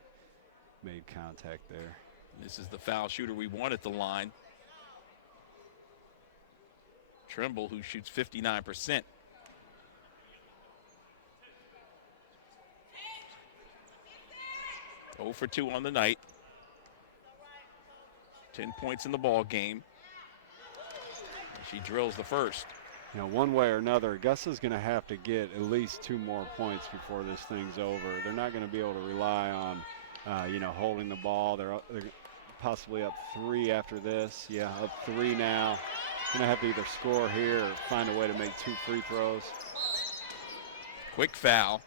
made contact there. This is the foul shooter we want at the line. Trimble, who shoots 59%. Oh for 2 on the night. 10 points in the ball game. And she drills the first. You know, one way or another, Augusta's going to have to get at least 2 more points before this thing's over. They're not going to be able to rely on, holding the ball. They're possibly up 3 after this. Yeah, up 3 now. Going to have to either score here or find a way to make 2 free throws. Quick foul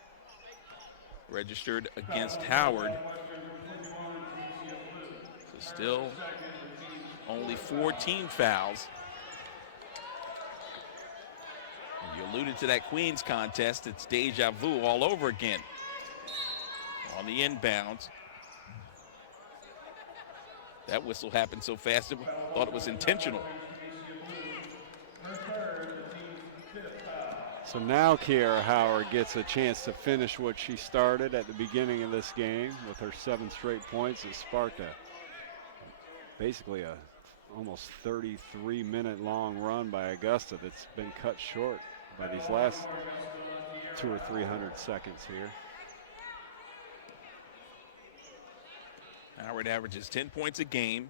registered against Howard. So still only 14 fouls. You alluded to that Queens contest. It's deja vu all over again. On the inbounds. That whistle happened so fast, I thought it was intentional. So now Kiara Howard gets a chance to finish what she started at the beginning of this game with her 7 straight points. It sparked basically a almost 33-minute long run by Augusta that's been cut short by these last 200 or 300 seconds here. Howard averages 10 points a game.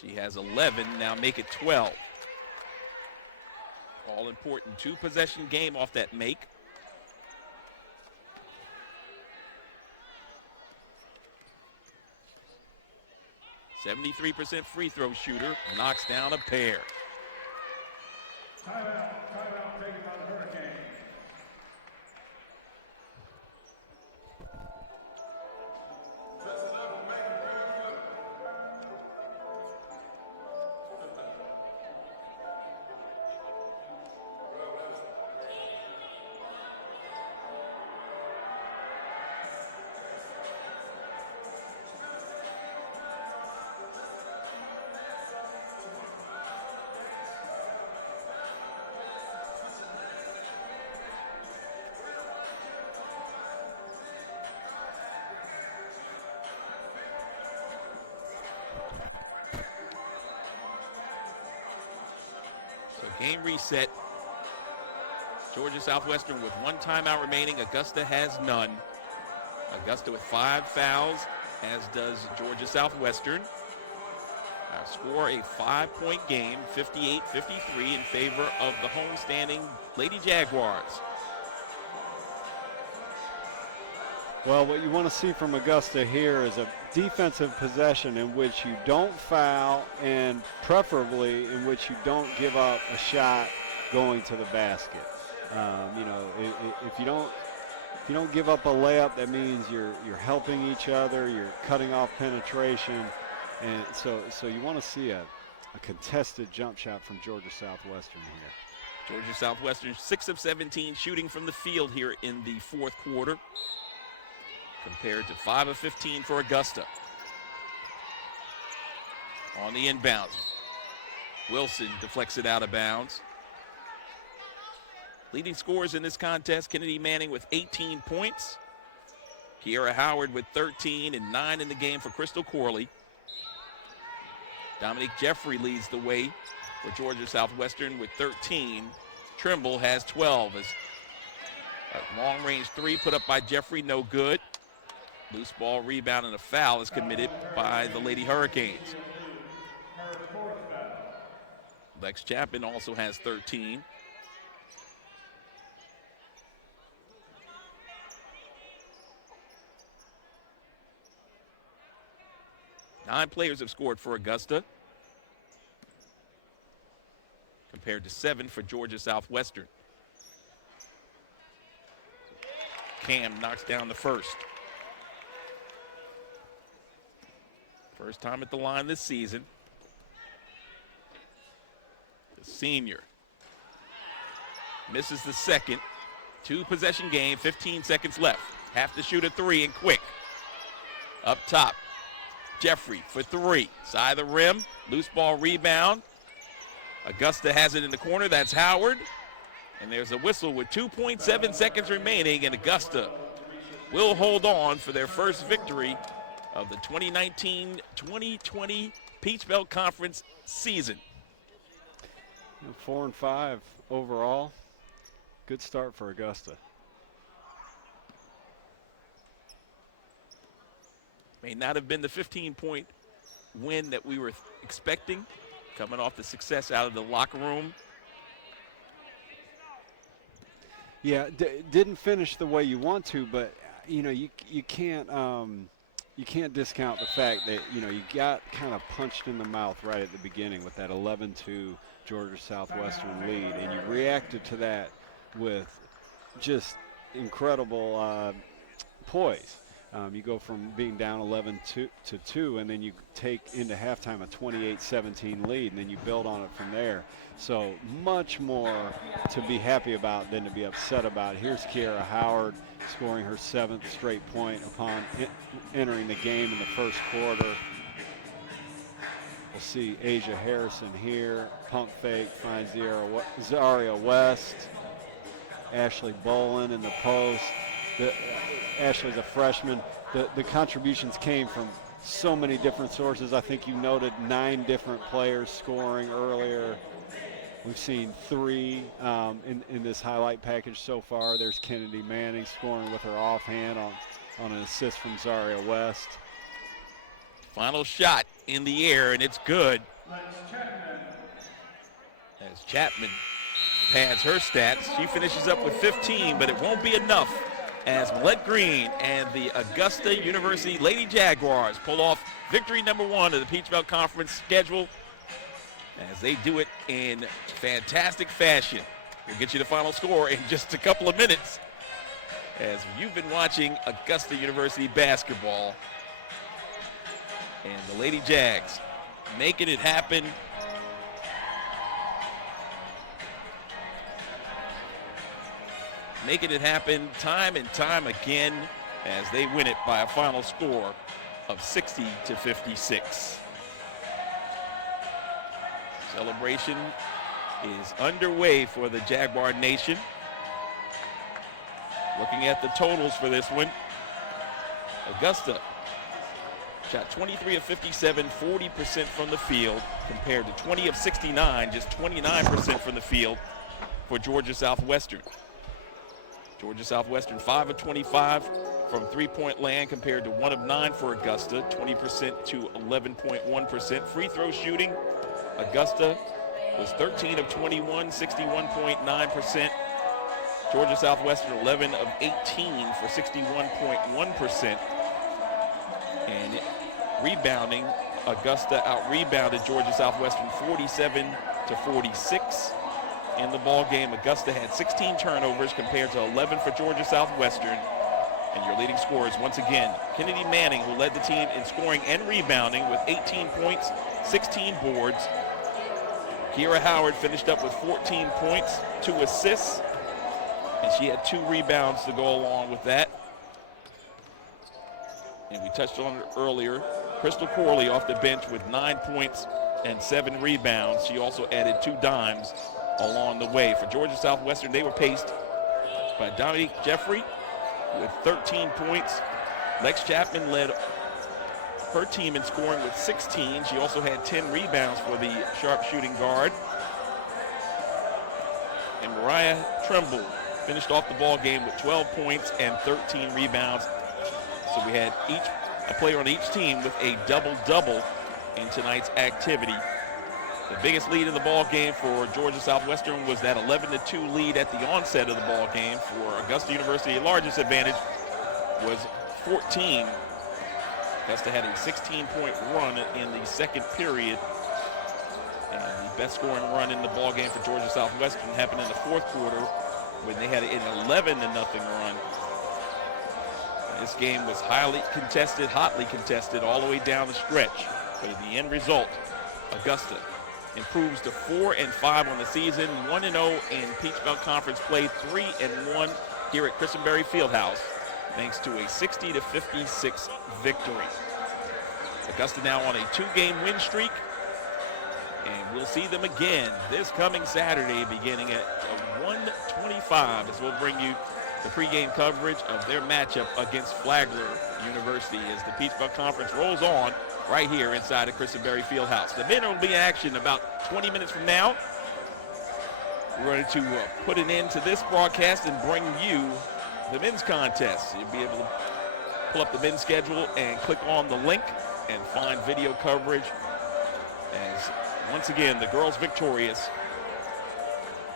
She has 11, now make it 12. All important 2-possession game off that make. .73% free throw shooter, knocks down a pair. Timeout taken by the Hurricane. Game reset. Georgia Southwestern with 1 timeout remaining. Augusta has none. Augusta with 5 fouls, as does Georgia Southwestern. Score a 5-point game, 58-53 in favor of the homestanding Lady Jaguars. Well, what you want to see from Augusta here is a defensive possession in which you don't foul and preferably in which you don't give up a shot going to the basket. If you don't give up a layup, that means you're helping each other, you're cutting off penetration, and so you want to see a contested jump shot from Georgia Southwestern here. Georgia Southwestern 6 of 17 shooting from the field here in the fourth quarter, compared to 5 of 15 for Augusta. On the inbounds, Wilson deflects it out of bounds. Leading scorers in this contest, Kennedy Manning with 18 points. Kiera Howard with 13 and 9 in the game for Crystal Corley. Dominique Jeffrey leads the way for Georgia Southwestern with 13. Trimble has 12. As a long-range three put up by Jeffrey, no good. Loose ball rebound and a foul is committed by the Lady Hurricanes. Lex Chapman also has 13. Nine players have scored for Augusta, compared to 7 for Georgia Southwestern. Cam knocks down the first. First time at the line this season. The senior misses the second. 2-possession game, 15 seconds left. Have to shoot a three and quick. Up top, Jeffrey for three. Side of the rim, loose ball rebound. Augusta has it in the corner, that's Howard. And there's a whistle with 2.7 seconds remaining, and Augusta will hold on for their first victory of the 2019-2020 Peach Belt Conference season. 4-5 overall. Good start for Augusta. May not have been the 15-point win that we were expecting, coming off the success out of the locker room. Yeah, didn't finish the way you want to, but you can't discount the fact that you got kind of punched in the mouth right at the beginning with that 11-2 Georgia Southwestern lead, and you reacted to that with just incredible poise. You go from being down 11-2 to 2, and then you take into halftime a 28-17 lead, and then you build on it from there. So much more to be happy about than to be upset about. Here's Kiera Howard scoring her 7th straight point upon entering the game in the first quarter. We'll see Asia Harrison here. Pump fake, finds Zaria West. Ashley Bolin in the post. Ashley's a freshman. The contributions came from so many different sources. I think you noted 9 different players scoring earlier. We've seen 3 in this highlight package so far. There's Kennedy Manning scoring with her offhand on an assist from Zaria West. Final shot in the air, and it's good. As Chapman pads her stats, she finishes up with 15, but it won't be enough as Millette Green and the Augusta University Lady Jaguars pull off victory number 1 of the Peach Belt Conference schedule, as they do it in fantastic fashion. We'll get you the final score in just a couple of minutes, as you've been watching Augusta University basketball, and the Lady Jags making it happen. Making it happen time and time again as they win it by a final score of 60-56. Celebration is underway for the Jaguar Nation. Looking at the totals for this one, Augusta shot 23 of 57, 40% from the field, compared to 20 of 69, just 29% from the field for Georgia Southwestern. Georgia Southwestern 5 of 25, from three-point land compared to 1 of 9 for Augusta, 20% to 11.1%. Free throw shooting, Augusta was 13 of 21, 61.9%. Georgia Southwestern 11 of 18 for 61.1%. And rebounding, Augusta out-rebounded Georgia Southwestern 47 to 46. In the ball game, Augusta had 16 turnovers compared to 11 for Georgia Southwestern. And your leading scorers, once again, Kennedy Manning, who led the team in scoring and rebounding with 18 points, 16 boards. Kira Howard finished up with 14 points, 2 assists, and she had 2 rebounds to go along with that. And we touched on it earlier. Crystal Corley off the bench with 9 points and 7 rebounds. She also added 2 dimes along the way. For Georgia Southwestern, they were paced by Dominique Jeffrey with 13 points. Lex Chapman led her team in scoring with 16. She also had 10 rebounds for the sharpshooting guard. And Mariah Tremble finished off the ball game with 12 points and 13 rebounds. So we had a player on each team with a double-double in tonight's activity. The biggest lead in the ball game for Georgia Southwestern was that 11-2 lead at the onset of the ball game. For Augusta University, the largest advantage was 14. Augusta had a 16-point run in the second period. And the best scoring run in the ball game for Georgia Southwestern happened in the fourth quarter when they had an 11-0 run. This game was highly contested, hotly contested all the way down the stretch. But the end result, Augusta improves to 4-5 on the season, 1-0 in Peach Belt Conference play, 3-1 here at Christenberry Fieldhouse, thanks to a 60-56 victory. Augusta now on a 2-game win streak, and we'll see them again this coming Saturday beginning at 1:25 as we'll bring you the pregame coverage of their matchup against Flagler University as the Peach Belt Conference rolls on right here inside of Christenberry Fieldhouse. The men will be in action about 20 minutes from now. We're going to put an end to this broadcast and bring you the men's contest. You'll be able to pull up the men's schedule and click on the link and find video coverage. As once again, the girls victorious.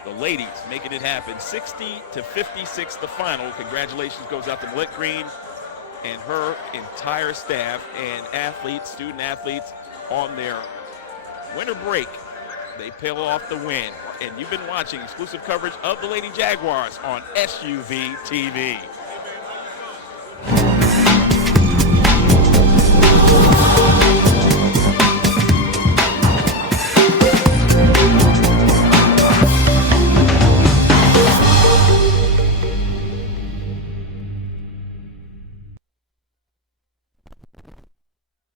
The ladies making it happen, 60-56 the final. Congratulations goes out to Blake Green and her entire staff and athletes, student athletes on their winter break. They peel off the win. And you've been watching exclusive coverage of the Lady Jaguars on SUV TV.